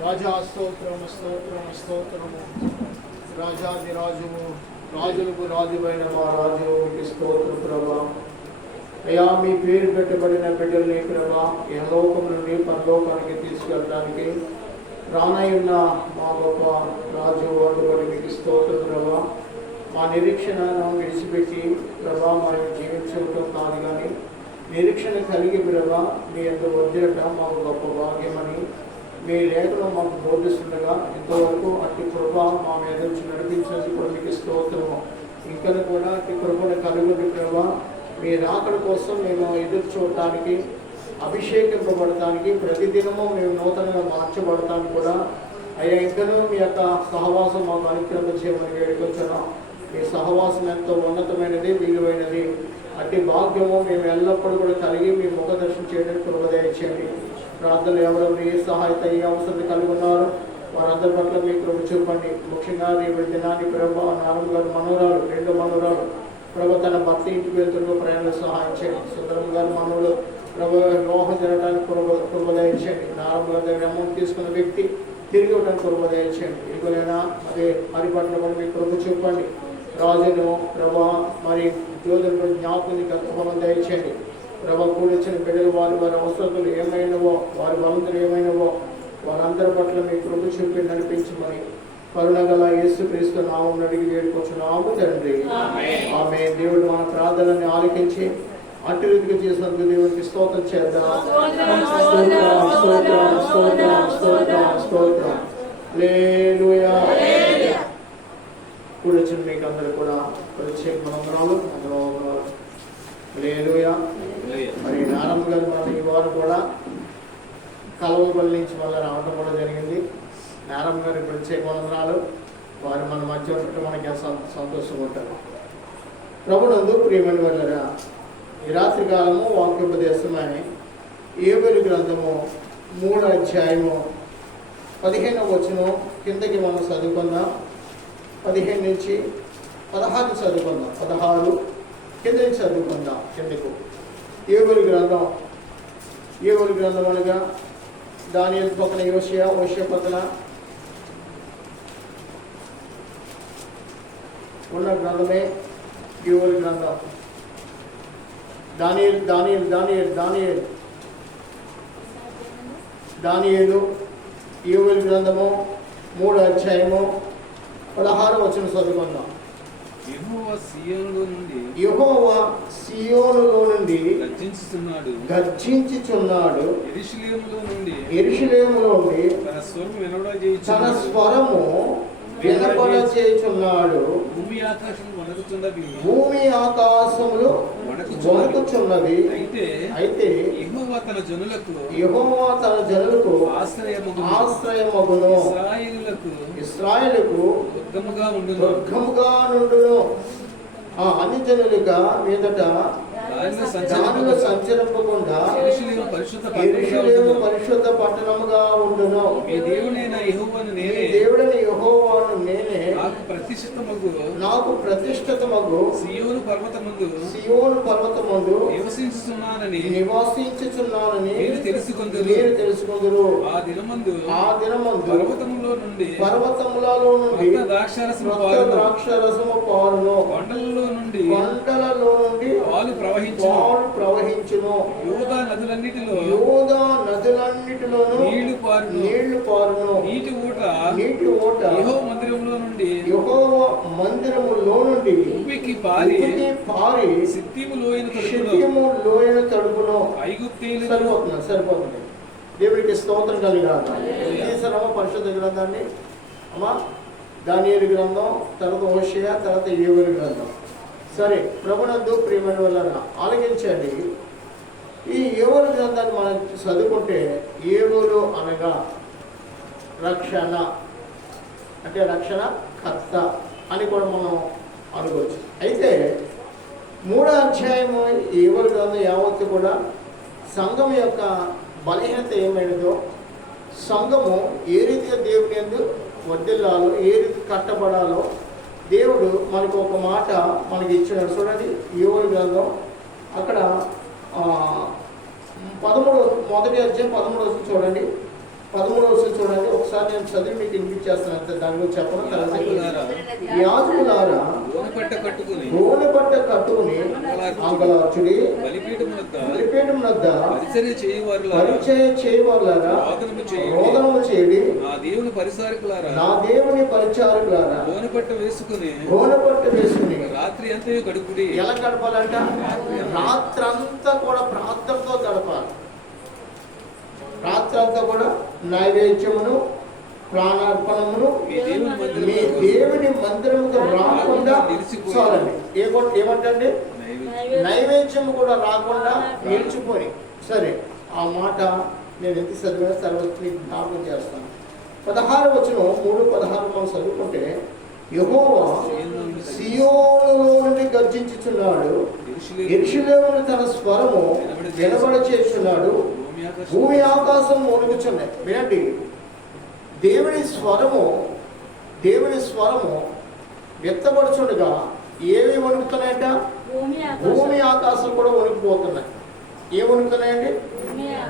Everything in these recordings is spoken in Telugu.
రాజా స్తోత్రము స్తోత్రము స్తోత్రము. రాజాదిరాజుము రాజులకు రాజువైన మా రాజు మీకు స్తోత్రం ప్రభా. అయ్యా మీ పేరు పెట్టబడిన బిడ్డల్ని ప్రభా యహలోకం నుండి పరలోకానికి తీసుకెళ్ళడానికి రానయ్యున్న మా గొప్ప రాజు వండుకొని మీకు స్తోత్రం ప్రభా. మా నిరీక్షణను విడిచిపెట్టి ప్రభా మనం జీవించడం కాదు కానీ నిరీక్షణ కలిగి ప్రభా మీ ఎంత వద్దట మాకు గొప్ప భాగ్యమని మీ లేఖలో మాకు బోధిస్తుండగా ఇంతవరకు అట్టి కృప మా మీద నుంచి నడిపించినందుకు కూడా మీకు స్తోత్రము. ఇంకా కూడా అట్టి కృపను కలుగుని ప్రభా మీ రాకడ కోసం మేము ఎదురు చూడటానికి అభిషేకింపబడటానికి ప్రతిదినము మేము నూతనంగా మార్చబడటానికి కూడా అయ్యా ఇంకనూ మీ యొక్క సహవాసం మాకు అనుగ్రహం చేయమని వేడుకొచ్చున్నాం. మీ సహవాసం ఎంతో ఉన్నతమైనది విలువైనది. అట్టి భాగ్యము మేము ఎల్లప్పుడూ కూడా కలిగి మీ ముఖ దర్శనం చేయడానికి కృప దయచేయండి. ప్రార్థనలు ఎవరెవరు ఏ సహాయత ఏ అవసరం కలిగి ఉన్నారు వారందరి పట్ల మీ కృప చూపండి. ముఖ్యంగా రేపు దినాన్ని ప్రభా నాలుగు గారు మనవరాలు రెండో మనవరాలు ప్రభు తన భర్త ఇంటికి వెళ్తున్న ప్రయాణంలో సహాయం చేయండి. సుందరం గారు మనవులు ప్రభు వివాహం జరగడానికి కృప దయచేయండి. నాలుగు గారి దగ్గర అమౌంట్ తీసుకున్న వ్యక్తి తిరిగి ఇవ్వడానికి కృప దయచేయండి. ఇదిగోనైనా అదే హరిపట్ల కూడా మీ కృప చూపండి. రాజును ప్రభా మరి జ్యోతులు జ్ఞాపకుని గర్భం దయచేయండి. ప్రభా కూడిచ్చిన బిడ్డలు వారి అవసరతలు ఏమైనవో వారి బలంతులు ఏమైనవో వారందరి పట్ల మీ కృప చూపి నడిపించమని కరుణగల యేసుక్రీస్తు నామమున అడిగి వేడుకొచ్చున్నాము తండ్రి. ఆమేన్. దేవుడు మన ప్రార్థనని ఆలకించి అట్టి రీతిగా చేసినందుకు దేవునికి స్తోత్రం చేద్దాం. స్తోత్రం స్తోత్రం స్తోత్రం స్తోత్రం స్తోత్రం. హల్లెలూయా. కూడిచ్చిన మీకు అందరూ కూడా ప్రత్యేక వందనాలు. హల్లెలూయా. మరి నారమ్మ గారు మనం ఈ వారు కూడా కలవపల్లి నుంచి మళ్ళీ రావడం కూడా జరిగింది. నారమ్మ గారికి ప్రత్యేక వందనాలు. వారు మన మధ్య ఉండటం మనకి సంతోషంగా ఉంటారు. ప్రభునందు ప్రియమైన వాళ్ళరా, ఈ రాత్రి కాలము వాక్యోపదేశమని యోబేలు గ్రంథము 3వ అధ్యాయము 15వ వచనం కిందకి మనం చదువుకుందాం. 15 నుంచి 16 చదువుకుందాం. 16 కింద నుంచి చదువుకుందాం. కిందకు యోబేలు గ్రంథం అనగా దానియేలు పక్కన యోషియా పక్కన ఉన్న గ్రంథమే యోబేలు గ్రంథం. దానియేలు యోబేలు గ్రంథము 3వ అధ్యాయము 16వ వచనం చదువుకుందాం. యెహోవా సియోనులో నుండి గర్జించుచున్నాడు. యెరూషలేములో నుండి తన స్వరము వినపడచేయుచున్నాడు. భూమి ఆకాశములు వణుకుచున్నవి. అయితే యెహోవా తన జనులకు ఆశ్రయమగును. ఇశ్రాయేలుకు దుర్గముగా నుండును. అన్ని జనులుగా మీదట దానిలో సంచరింపకుండా యెరూషలేము పరిశుద్ధ పట్టణముగా ఉండును. దేవుడైన యెహోవాను నేనే నాకు ప్రతిష్ఠితమగు సియోను పర్వతమందు నివసించుచున్నానని మీరు తెలుసుకొందురు. ఆ దినమందు పర్వతములలో నుండి ద్రాక్షారసము పారును. కొండలలో నుండి పాలు ప్రవహించును. యోదా నదులన్నిటిలోను నీళ్లు పారును. నీటి ఊట యెహోవా మందిరములో నుండి ఉబికి పారి సిత్తీము లోయను తడుపును. సరిపోతుంది. దేవుడికి స్తోత్రం కలిగాక. పరిశుద్ధ గ్రంథాన్ని అమ్మా దానియేలు గ్రంథం, తర్వాత హోషేయ, తర్వాత యోబేలు గ్రంథం. సరే, ప్రభునందు ప్రియమైన వాళ్ళని ఆలకించండి. ఈ యోబేలు గ్రంథాన్ని మనం చదువుకుంటే యోబేలు అనగా రక్షణ అంటే రక్షణ కర్త అని కూడా మనం అనుకోవచ్చు. అయితే 3వ అధ్యాయము యోబేలు గ్రంథం యావత్తు కూడా సంఘం యొక్క బలహీనత ఏమైనదో, సంఘము ఏ రీతిగా దేవుని యందు వర్ధిల్లాలో, ఏ రీతి కట్టబడాలో దేవుడు మనకు ఒక మాట మనకి ఇచ్చినాడు. చూడండి యోబేలు గ్రంథం అక్కడ 13వ మొదటి అధ్యాయం 13వ చూడండి. 13వ చూడండి. ఒకసారి నేను చదివి మీకు వినిపించేస్తాను అంతే, దాని గురించి చెప్పడం తర్వాత. యాజకులారా, యాజకులారా గోనెపట్ట కట్టుకుని గోనెపట్ట కట్టుకుని అంగలార్చుడి బలిపీఠం వద్ద పరిచర్య చేయవారులారా రోదనము చేయడి, నా దేవుని పరిచారకులారా గోనెపట్ట వేసుకుని రాత్రి అంతా గడుపుడి. ఎలా గడపాలంట? రాత్రంతా కూడా ప్రార్థనతో గడపాలి. రాత్రంతా కూడా నైవేద్యమును ప్రాణార్పణమును మీ దేవుని మందిరముకు రాకుండా చాలండి. ఏమంటండి? నైవేద్యం కూడా రాకుండా నిలిచిపోయి. సరే, ఆ మాట నేను ఎంత చదివిన తర్వాత మీకు జ్ఞాపకం చేస్తాను. 16 వచనం 3:16 మనం చదువుకుంటే, యెహోవా సియోనులో నుండి గర్జించుచున్నాడు, యెరూషలేమును తన స్వరము వినబడ చేస్తున్నాడు, భూమి ఆకాశం వణుకుచున్నాయి. వినండి, దేవుని స్వరము వ్యక్తపరచుండగా ఏవి వణుకుతున్నాయంట? భూమి ఆకాశం కూడా వణుకుపోతున్నాయి. ఏం వణుకుతున్నాయండి?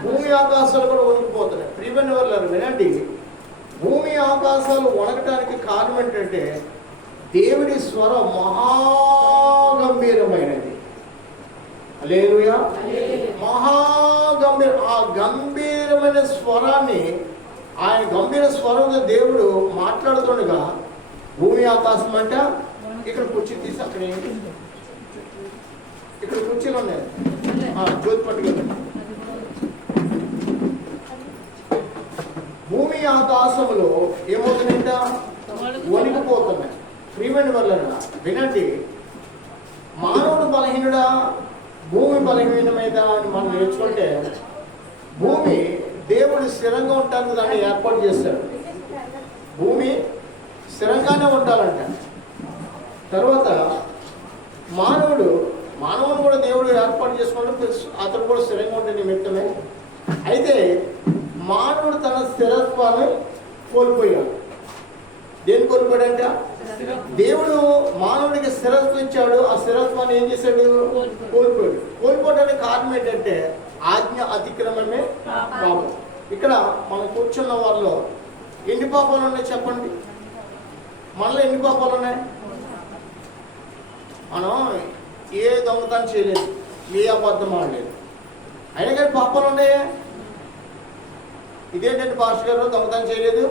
భూమి ఆకాశాలు కూడా వణుకుపోతున్నాయి. ప్రియమైన వాళ్ళారు వినండి, భూమి ఆకాశాలు వణకటానికి కారణం ఏంటంటే దేవుడి స్వరం మహాగంభీరమైనది. హల్లెలూయా. ఆ గంభీరమైన స్వరాన్ని, ఆయన గంభీర స్వరంతో దేవుడు మాట్లాడుతుండగా భూమి ఆకాశం అంటే, ఇక్కడ కుర్చీ తీసి అక్కడ ఇక్కడ కుర్చీలు ఉన్నాయి, జ్యోతి పట్టుకెళ్ళండి. భూమి ఆకాశములో ఏమవుతుందంట? వణికిపోతున్నాయి. ప్రియమైన వాళ్ళ వినండి, మానవుడు బలహీనుడా, భూమి బలహీనమైదా అని మనం నేర్చుకుంటే, భూమి దేవుడు స్థిరంగా ఉండడానికి దాన్ని ఏర్పాటు చేస్తాడు. భూమి స్థిరంగానే ఉండాలంట. తర్వాత మానవుడు కూడా దేవుడు ఏర్పాటు చేసుకోవడం అతడు కూడా స్థిరంగా ఉండే నిమిత్తమే. అయితే మానవుడు తన స్థిరత్వాన్ని కోల్పోయాడు. దేని కోల్పోయాడంట? దేవుడు మానవుడికి స్థిరత్వం ఇచ్చాడు, ఆ స్థిరత్వాన్ని ఏం చేశాడు? కోల్పోయాడు. కోల్పోవడానికి కారణం ఏంటంటే ఆజ్ఞ అతిక్రమమే పాపం. ఇక్కడ మనం కూర్చున్న వాళ్ళలో ఎన్ని పాపాలు ఉన్నాయి చెప్పండి? మనలో ఎన్ని పాపాలు ఉన్నాయి? మనం ఏ దొంగతనం చేయలేదు, ఏ అబద్ధం ఆడలేదు, అయినా కానీ పాపాలు ఉన్నాయా? ఇదేంటంటే పాస్టర్ గారు దొంగతనం చేయలేదు,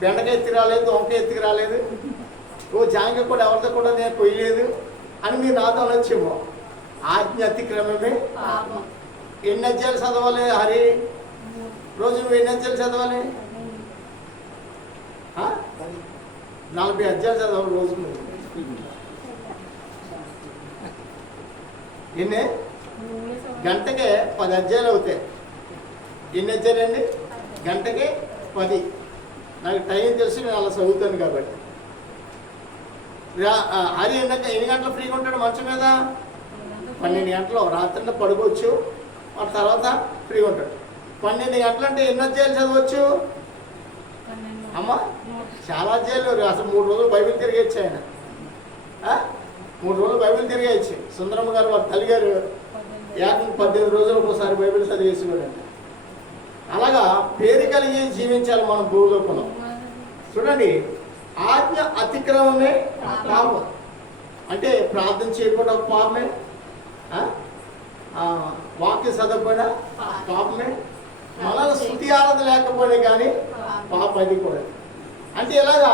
బెండకాయ ఎత్తి రాలేదు, దొంగకాయ ఎత్తికి రాలేదు, జాంగ కూడా ఎవరితో కూడా నేను కొయ్యలేదు అని మీరు నాతో అనొచ్చేమో. ఆజ్ఞ అతిక్రమమే. ఎన్ని అధ్యాయాలు చదవాలి హరి? రోజు నువ్వు ఎన్ని అధ్యాయాలు చదవాలి? 40 అధ్యాయాలు చదవాలి రోజు. ఎన్ని గంటకే 10 అధ్యాయాలు అవుతాయి. ఎన్ని అధ్యాయాలండి? గంటకే 10. నాకు టైం తెలిసి నేను అలా చదువుతాను కాబట్టి. హరి ఎన్ని గంటలు ఫ్రీగా ఉంటాడు మంచం మీద? 12 గంటలు. రాత్రి పడుకోవచ్చు, ఆ తర్వాత ఫ్రీగా ఉంటాడు. 12 గంటలు అంటే ఎన్ని అధ్యాయాలు చదవచ్చు అమ్మా? చాలా అధ్యాయాలు. అసలు 3 రోజులు బైబిల్ తిరిగేచ్చు ఆయన. 3 రోజులు బైబిల్ తిరిగేయచ్చు. సుందరమ్మ గారు వాళ్ళ తల్లి గారు 18 రోజులకు ఒకసారి బైబిల్ చదివేసుకోడండి. అలాగా పేరు కలిగి జీవించాలి మనం భూలోకంలో. చూడండి, ఆజ్ఞ అతిక్రమమే పాపం. అంటే ప్రార్థన చేయకుండా పాపమే, వాక్యం చదవకపోయినా పాపమే, మన స్తుతి ఆరాధన లేకపోయినా కానీ పాపం. అది కూడా అంటే ఎలాగా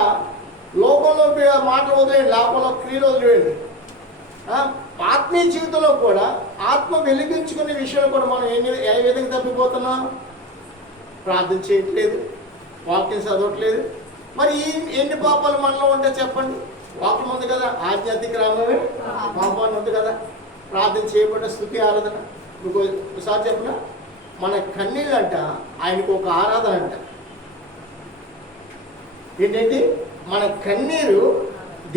లోకంలో మాటలు వదిలేయండి, లోకంలో క్రియలు వదిలేయండి. ఆత్మీయ జీవితంలో కూడా ఆత్మ వెలిగించుకునే విషయంలో కూడా మనం ఏ విధంగా తప్పిపోతున్నాం? ప్రార్థన చేయట్లేదు, వాక్యం చదవట్లేదు. మరి ఎన్ని పాపాలు మనలో ఉంటే చెప్పండి? వాక్యం ఉంది కదా, ఆజ్ఞ అతిక్రమమే పాపాన్ని ఉంది కదా. ప్రార్థన చేయబడిన స్తుతి ఆరాధన. ఒకసారి చెప్పిన మన కన్నీళ్ళు అంట ఆయనకు ఒక ఆరాధన అంట. ఏంటంటే మన కన్నీరు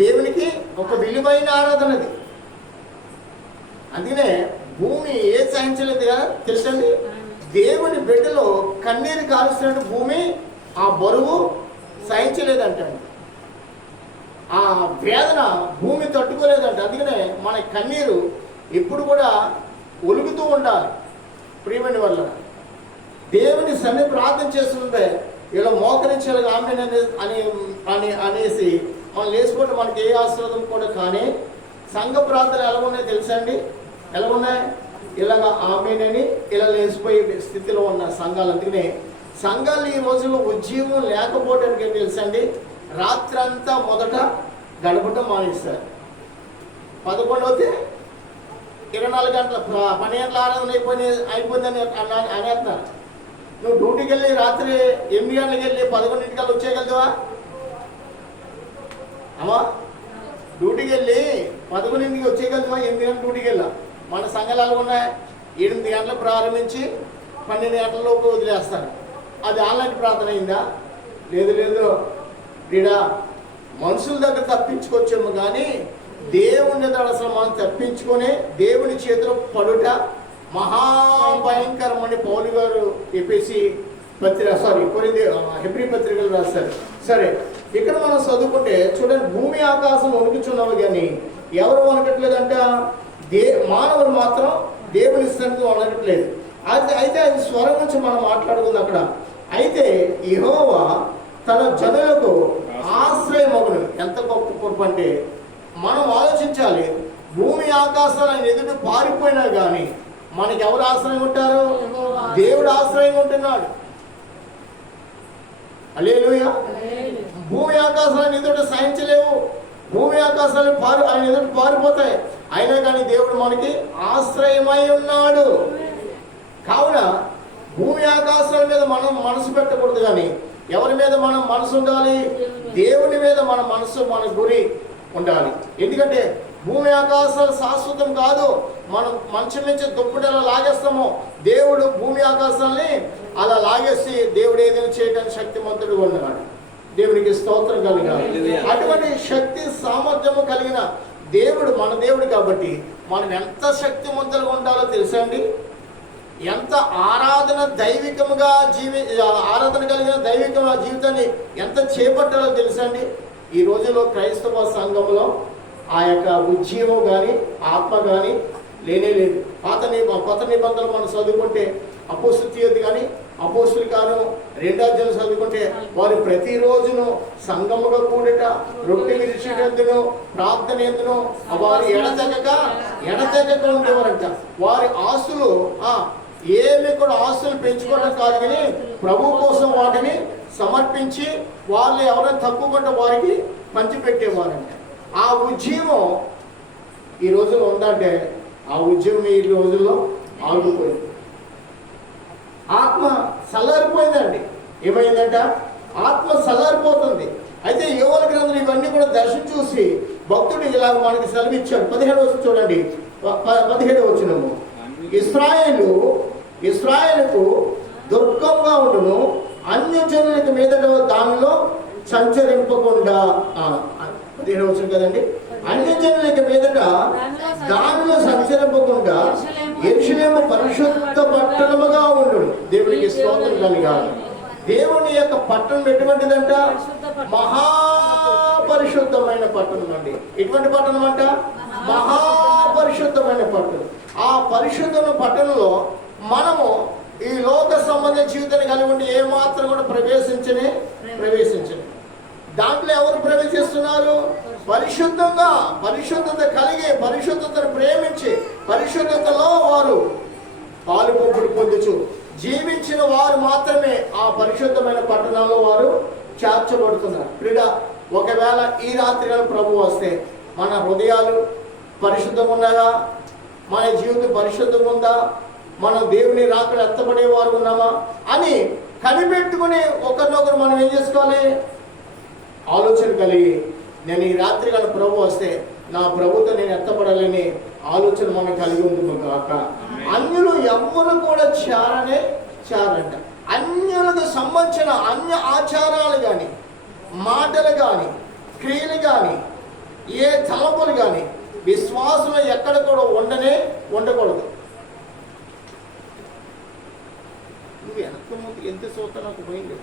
దేవునికి ఒక విలువైన ఆరాధన. అది అందుకనే భూమి ఏ సహించలేదు కదా తెలుసండి. దేవుని బిడ్డలో కన్నీరు కాల్చినట్టు భూమి ఆ బరువు సహించలేదంటండి. ఆ వేదన భూమి తట్టుకోలేదంట. అందుకనే మన కన్నీరు ఎప్పుడు కూడా ఒలుగుతూ ఉండాలి. ప్రియమైన వల్ల దేవుని సన్నిధి ప్రార్థన చేస్తుంటే ఇలా మోకరించాలి ఆమె అనేసి మనం లేచిపోతే మనకి ఏ ఆశీర్వాదం కూడా. కానీ సంఘ ప్రార్థనలు ఎలాగున్నాయి తెలుసా అండి? ఎలాగున్నాయి? ఇలాగ ఆమెనని ఇలా లేచిపోయే స్థితిలో ఉన్న సంఘాలు. అందుకనే సంఘాలు ఈ రోజుల్లో ఉద్యోగం లేకపోవడానికి ఏం తెలుసండి, రాత్రంతా మొదట గడపటం మానేస్తారు. 11 అవుతే 24 గంటల 12 ఆరాధన అయిపోయిందని అనేస్తున్నారు. నువ్వు డ్యూటీకి వెళ్ళి రాత్రి 8 గంటలకు వెళ్ళి 11 వచ్చేయగలుగుతావా అమ్మా? డ్యూటీకి వెళ్ళి 11 వచ్చేయగలుగుతావా? 8 గంటల డ్యూటీకి వెళ్ళా. మన సంఘాలు ఉన్నాయి 8 గంటలకు ప్రారంభించి 12 గంటల లోపు వదిలేస్తారు. అది ఆన్లైన్ ప్రార్థన అయిందా? లేదు లేదు. వీడా మనుషుల దగ్గర తప్పించుకొచ్చాము కానీ దేవుని దగ్గర అసలు మనం తప్పించుకొని దేవుని చేతిలో పడుట మహాభయంకరమని పౌలు గారు ఎపిసి హెబ్రీ పత్రికలు రాస్తారు. సరే, ఇక్కడ మనం చదువుకుంటే చూడండి, భూమి ఆకాశం వణుకుచున్నవి కానీ ఎవరు వణకట్లేదంట? మానవులు మాత్రం దేవుని సన్నిధి వణకట్లేదు. అయితే అది స్వరం నుంచి మనం మాట్లాడుకుంది అక్కడ. అయితే యెహోవా తన జనులకు ఆశ్రయమగును. ఎంత గొప్ప కృప అంటే మనం ఆలోచించాలి. భూమి ఆకాశాలు ఆయన ఎదుటి పారిపోయినా కానీ మనకి ఎవరు ఆశ్రయం ఉంటారు? దేవుడు ఆశ్రయం ఉంటున్నాడు. హల్లెలూయా. భూమి ఆకాశాలను ఎదుట సహించలేవు. భూమి ఆకాశాలు ఆయన ఎదుటి పారిపోతాయి. అయినా కానీ దేవుడు మనకి ఆశ్రయమై ఉన్నాడు. కావున భూమి ఆకాశాల మీద మనం మనసు పెట్టకూడదు, కానీ ఎవరి మీద మనం మనసు ఉండాలి? దేవుని మీద మన మనసు, మన గురి ఉండాలి. ఎందుకంటే భూమి ఆకాశాలు శాశ్వతం కాదు. మనం మంచం నుంచి దుప్పటి ఎలా లాగేస్తామో దేవుడు భూమి ఆకాశాలని అలా లాగేసి దేవుడు ఏదైనా చేయడానికి శక్తిమంతుడు ఉన్నాడు. దేవునికి స్తోత్రం కలగాలి. అటువంటి శక్తి సామర్థ్యము కలిగిన దేవుడు మన దేవుడు కాబట్టి మనం ఎంత శక్తిమంతులుగా ఉండాలో తెలుసా అండి? ఎంత ఆరాధన దైవికముగా ఆరాధన కలిగిన దైవికమైన జీవితాన్ని ఎంత చేపట్టాలో తెలుసా అండి? ఈ రోజుల్లో క్రైస్తవ సంఘంలో ఆ యొక్క ఉజ్జీవం కానీ ఆత్మ కానీ లేనే లేదు. కొత్త నిబంధనలు మనం చదువుకుంటే అపోస్తులు కానీ అపోస్తులు కాను 2వ అధ్యాయం చదువుకుంటే వారు ప్రతిరోజును సంఘముగా కూడట, రొట్టె విరిచేటందును, ప్రార్థన ఎందును వారు ఎడతెగక ఉండేవారంట. వారి ఆస్తులు ఏమి కూడా ఆస్తులు పెంచుకోవడం కాదు, కానీ ప్రభు కోసం వాటిని సమర్పించి వాళ్ళు ఎవరైనా తక్కువ వారికి పంచిపెట్టేవారంట. ఆ ఉద్యమం ఈ రోజుల్లో ఉందంటే ఆ ఉద్యమం ఈ రోజుల్లో ఆగిపోయింది. ఆత్మ చల్లారిపోయిందండి. ఏమైందంట? ఆత్మ చల్లారిపోతుంది. అయితే యోవేలు గ్రంథం ఇవన్నీ కూడా దర్శనం చూసి భక్తుడు ఇలా మనకి సెలవిచ్చాడు. 17వ వచనం చూడండి. 17వ వచనము, ఇశ్రాయేలుకు దుర్గంగా ఉండును, అన్యజనులకు మీదట దానిలో సంచరింపకుండా. 17వ వచనం కదండి. అన్యజనులకు మీదట దానిలో సంచరింపకుండా యెరూషలేము పరిశుద్ధ పట్టణముగా ఉండును. దేవునికి స్తోత్రం కలగాలి. దేవుని యొక్క పట్టణం ఎటువంటిదంట? మహాపరిశుద్ధమైన పట్టణం అండి. ఎటువంటి పట్టణం అంట? మహాపరిశుద్ధమైన పట్టణం. ఆ పరిశుద్ధమైన పట్టణంలో మనము ఈ లోక సంబంధ జీవితాన్ని కలిగి ఉండి ఏమాత్రం కూడా ప్రవేశించని. దాంట్లో ఎవరు ప్రవేశిస్తున్నారు? పరిశుద్ధంగా, పరిశుద్ధత కలిగి, పరిశుద్ధతను ప్రేమించి, పరిశుద్ధతలో వారు పాలుపొప్పుడు పొందుచు జీవించిన వారు మాత్రమే ఆ పరిశుద్ధమైన పట్టణంలో వారు చేర్చబడుతున్నారు. క్రీడ ఒకవేళ ఈ రాత్రి ప్రభు వస్తే మన హృదయాలు పరిశుద్ధంగా ఉన్నాయా? మన జీవితం పరిశుద్ధంగా ఉందా? మనం దేవుని రాకడ ఎత్తబడే వారు ఉన్నామా అని కనిపెట్టుకుని ఒకరినొకరు మనం ఏం చేసుకోవాలి? ఆలోచన కలిగి, నేను ఈ రాత్రి కానీ ప్రభు వస్తే నా ప్రభుతో నేను ఎత్తబడాలని ఆలోచన మనం కలిగి ఉంది కాక. అన్యులు ఎవ్వరు కూడా చేరంట. అన్యులకు సంబంధించిన అన్య ఆచారాలు కానీ, మాటలు కానీ, క్రియలు కానీ, ఏ తలపులు కానీ విశ్వాసంలో ఎక్కడ కూడా ఉండకూడదు. నువ్వు వెనక ముందు ఎంత చూస్తా నాకు పోయింది.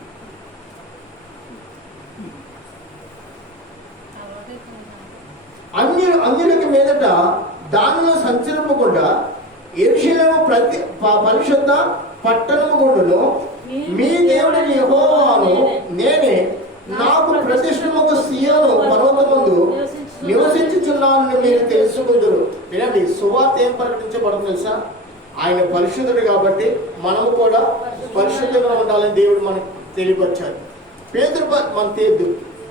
అన్యులకి మీదట దానిలో సంచరింపకుండా యెరూషలేము పరిశుద్ధ పట్టణము గుండును మీ దేవుడి యెహోవాను నేనే, నాకు ప్రతిష్ఠితము సీయోను పర్వతమందు నివసించుచున్నానని మీరు తెలుసుకుందరు. వినండి, సువార్త ఏం ప్రకటించబడుతుంది తెలుసా? ఆయన పరిశుద్ధుడు కాబట్టి మనము కూడా పరిశుద్ధంగా ఉండాలని దేవుడు మనకు తెలియపరిచారు. పేతురు మన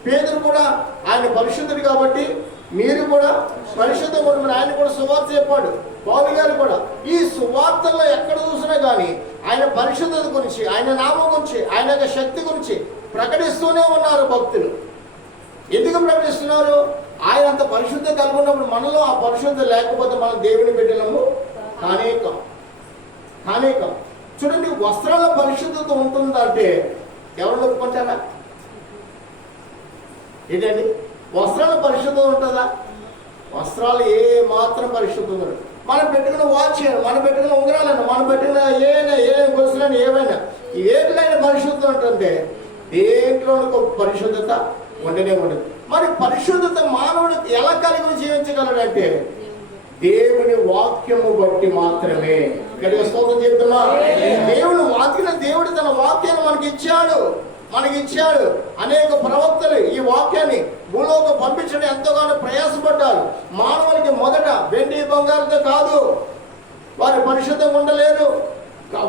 పేతురు కూడా ఆయన పరిశుద్ధుడు కాబట్టి మీరు కూడా పరిశుద్ధంగా ఉండమని ఆయన కూడా సువార్త చెప్పాడు. పౌలు గారు కూడా ఈ సువార్తల్లో ఎక్కడ చూసినా కానీ ఆయన పరిశుద్ధత గురించి, ఆయన నామం గురించి, ఆయన యొక్క శక్తి గురించి ప్రకటిస్తూనే ఉన్నారు భక్తులు. ఎందుకు ప్రకటిస్తున్నారు? ఆయన అంత పరిశుద్ధ కలిగి ఉన్నప్పుడు మనలో ఆ పరిశుద్ధత లేకపోతే మనం దేవుని బిడ్డలము కానేకం. చూడండి, వస్త్రాల పరిశుద్ధత ఉంటుందంటే ఎవరు ఒప్పుకుంటారా? ఏంటండి, వస్త్రాల పరిశుద్ధత ఉంటుందా? వస్త్రాలు ఏ మాత్రం పరిశుద్ధత ఉండదు. మనం పెట్టుకున్న వాచ్, మనం పెట్టుకున్న ఉంగరాలను, మనం పెట్టుకున్న ఏ గొలుసులను, ఏవైనా ఏట్లైన పరిశుద్ధత ఉంటుంది. దేంట్లోనూ పరిశుద్ధత ఉండనే ఉండదు. మరి పరిశుద్ధత మానవుడు ఎలా కలిగి జీవించగలడంటే దేవుని వాక్యము బట్టి మాత్రమే. గట్టిగా స్తోత్రం చెప్తున్నా. దేవుడు తన వాక్యాన్ని మనకి ఇచ్చాడు. అనేక ప్రవక్తలు ఈ వాక్యాన్ని భూలోకి పంపించడం ఎంతగానో ప్రయాసపడ్డారు. మానవునికి మొదట వెండి బంగారుతో కాదు, వారు పరిశుద్ధంగా ఉండలేరు,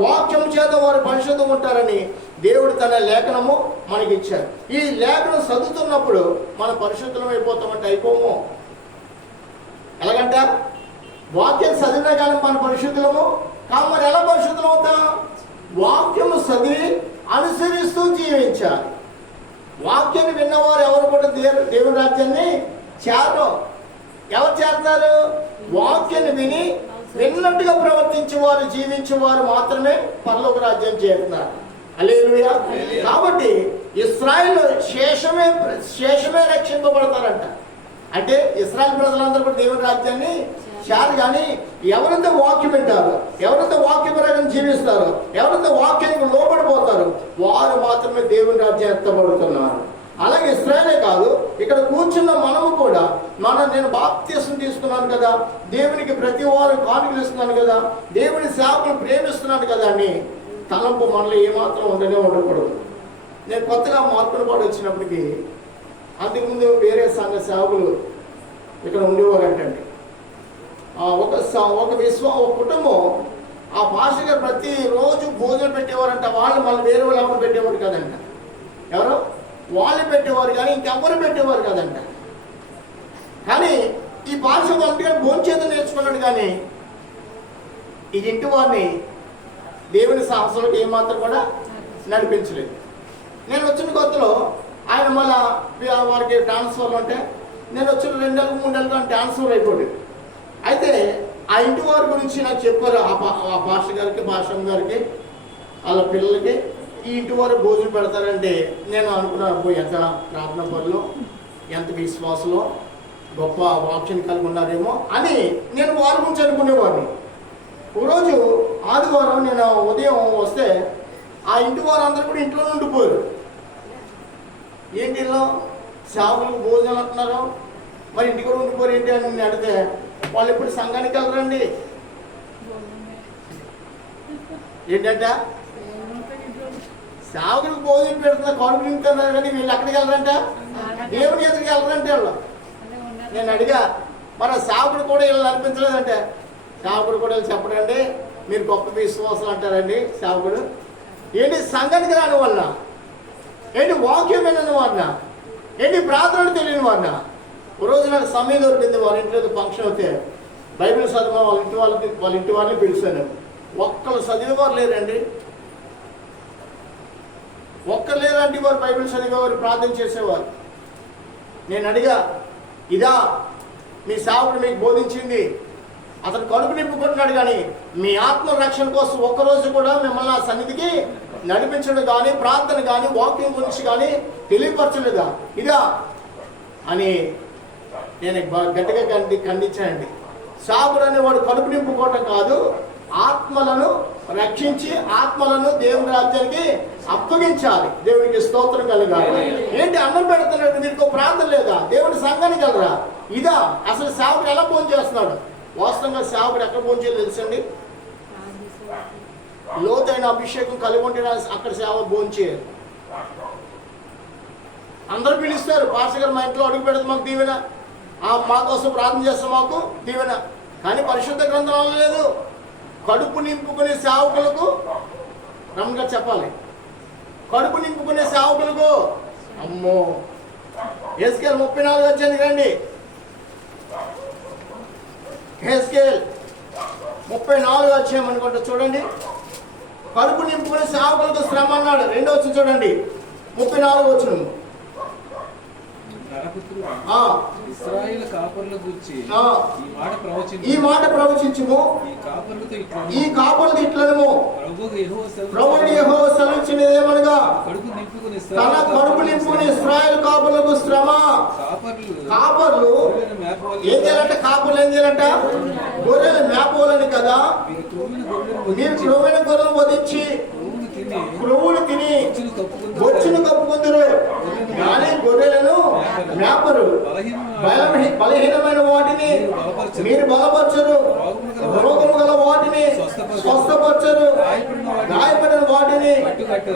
వాక్యం చేత వారు పరిశుద్ధంగా ఉంటారని దేవుడు తన లేఖనము మనకి ఇచ్చారు. ఈ లేఖనం చదువుతున్నప్పుడు మనం పరిశుద్ధం అయిపోతామంటే అయిపోము. ఎలాగంట వాక్యం చదివినా కానీ మన పరిశుద్ధులము కాదు. మరి ఎలా పరిశుద్ధం అవుతాం? వాక్యము చదివి అనుసరిస్తూ జీవించాలి. వాక్యాన్ని విన్నవారు ఎవరు కూడా దేవుని రాజ్యాన్ని చేరరు. ఎవరు చేరుతారు? వాక్యాన్ని విని విన్నట్టుగా ప్రవర్తించేవారు, జీవించేవారు మాత్రమే పరలోక రాజ్యం చేరుతున్నారు. హల్లెలూయా. కాబట్టి ఇశ్రాయేలు శేషమే రక్షింపబడతారంట. అంటే ఇశ్రాయేల్ ప్రజలందరూ కూడా దేవుని రాజ్యాన్ని చేరు. కానీ ఎవరైతే వాక్యం వింటారో, ఎవరైతే వాక్య ప్రకారం జీవిస్తారో, ఎవరైతే వాక్యానికి లోబడిపోతారో వారు మాత్రమే దేవుని రాజ్యం ఎత్తబడుతున్నారు. అలాగే ఇశ్రాయేలే కాదు, ఇక్కడ కూర్చున్న మనము కూడా నేను బాప్తిసం తీసుకున్నాను కదా, దేవునికి ప్రతి వారు కానుకలు ఇస్తున్నాను కదా, దేవుని సేవకులను ప్రేమిస్తున్నాను కదా అని తలంపు మనలో ఏమాత్రం ఉండకూడదు. నేను కొత్తగా మార్పుల పాటు వచ్చినప్పటికీ అంతకుముందు వేరే సంఘ సేవకులు ఇక్కడ ఉండేవారంటండి. ఒక కుటుంబం ఆ భాషగా ప్రతిరోజు భోజనం పెట్టేవారంట. వాళ్ళు మళ్ళీ వేరే వాళ్ళు ఎవరు పెట్టేవారు కదంట. ఎవరో వాళ్ళు పెట్టేవారు కానీ ఇంకెవ్వరు పెట్టేవారు కదంట. కానీ ఈ భాష వంటగా భోంచేత నేర్చుకున్నాడు. కానీ ఈ ఇంటి వారిని దేవుని సాహసంలోకి ఏమాత్రం కూడా నడిపించలేదు. నేను వచ్చిన కొత్తలో ఆయన మళ్ళా వారికి ట్రాన్స్ఫర్లు అంటే నేను వచ్చిన 2 నెలలు 3 నెలలు ట్రాన్స్ఫర్ అయిపోయింది. అయితే ఆ ఇంటి వారి గురించి నాకు చెప్పారు. ఆ భాష గారికి, భాషమ్మ గారికి, వాళ్ళ పిల్లలకి ఈ ఇంటి వారు భోజనం పెడతారంటే నేను అనుకున్నాను, ఎంత ప్రార్థన పనులు, ఎంత విశ్వాసంలో గొప్ప వాక్యం కలిగి ఉన్నారేమో అని నేను వారి గురించి అనుకునేవాడిని. ఒకరోజు ఆదివారం నేను ఉదయం వస్తే ఆ ఇంటి వారు అందరూ కూడా ఇంట్లోనే ఉండిపోయారు. ఏంటిలో సేవకులకు భోజనాలు అంటున్నారు, మరి ఇంటికి కూడా ఉండిపోరు ఏంటి అని నేను అడిగితే వాళ్ళు ఎప్పుడు సంఘానికి వెళ్ళరండి. ఏంటంట సేవకులకు భోజనం పెడుతున్నా, కడుపు నింపుతున్నారు, కానీ వీళ్ళు ఎక్కడికి వెళ్ళరంట, దేవుని ఎదురుకి వెళ్ళరంటే వాళ్ళు. నేను అడిగా, మరి సేవకుడు కూడా వీళ్ళు అనిపించలేదంటే, సేవకుడు కూడా చెప్పడండి మీరు గొప్ప విశ్వాసాలు అంటారండి. సేవకుడు ఏంటి సంఘానికి రాని వల్ల, ఏంటి వాక్యం వినని వాడిన, ఏంటి ప్రార్థనలు తెలియని వాడిన. ఒక రోజు నాకు సమయం దొరికింది, వాళ్ళ ఇంట్లో ఫంక్షన్ అయితే బైబిల్ చదివా వాళ్ళ ఇంటి వాళ్ళని పిలిచాను. ఒక్కరు చదివేవారు లేరండి, ఒక్కరు లేరండి. వారు బైబిల్ చదివేవారు, ప్రార్థన చేసేవారు. నేను అడిగా, ఇదా మీ సేవకుడు మీకు బోధించింది, అతను కడుపు నింపుకుంటున్నాడు, కానీ మీ ఆత్మ రక్షణ కోసం ఒక్కరోజు కూడా మిమ్మల్ని ఆ సన్నిధికి నడిపించడం కానీ, ప్రార్థన కానీ, వాక్యం గురించి కానీ తెలియపరచలేదా ఇదా అని నేను గట్టిగా ఖండించానండి. సేవకుడు అనేవాడు కడుపు నింపుకోవటం కాదు, ఆత్మలను రక్షించి ఆత్మలను దేవుని రాజ్యానికి అప్పగించాలి. దేవునికి స్తోత్రం కలగాలి. ఏంటి అన్నం పెడుతున్నాడు, మీకు ప్రార్థన లేదా, దేవుని సంఘానికి వెళ్ళరా, ఇదా అసలు సేవకుడు ఎలా భోజనం చేస్తున్నాడు? వాస్తవంగా సేవకుడు ఎక్కడ భోజనం చేయాలి తెలుసండి? లోతైన అభిషేకం కలిగి ఉంటే అక్కడ సేవ భోంచేయాలి. అందరూ పిలుస్తారు, పాస్టర్ గారు మా ఇంట్లో అడుగు పెడితే మాకు దీవెన, మా కోసం ప్రార్థన చేస్తే మాకు దీవెన. కానీ పరిశుద్ధ గ్రంథాలు లేదు. కడుపు నింపుకునే సేవకులకు రమ్మగా చెప్పాలి. కడుపు నింపుకునే సేవకులకు అమ్మో ఎస్కేల్ 34 వచ్చింది రండి. ఎస్కేల్ 34 వచ్చామనుకుంటా చూడండి. కడుపు నింపుకునే సేవకులకు శ్రమ అన్నాడు. 2వ వచనం చూడండి, 34 వచనం. ఇశ్రాయేలు కాపరుల గురించి ఈ మాట ప్రవచించుము, ఈ కాపరులతో ఇట్లనము, ప్రభువు యెహోవా సెలవిచ్చినదేమనగా తన కడుపు నింపుకుని ఇశ్రాయేలు కాపరులకు శ్రమ. కాపర్లు ఏం చేయాలంట? కాపర్లు ఏం చేయాలంట? గొర్రెలు మేపవాలని కదా. మీరు క్రొవ్వైన గొర్రెలు వధించి క్రొవ్వులు తిని బొచ్చును కప్పుకుందరు, కానీ గొర్రెలను మేపరు. బలహీనమైన వాటిని మీరు బలపరచరు, రోగము గల వాటిని స్వస్థపరచరు, గాయపడిన వాటిని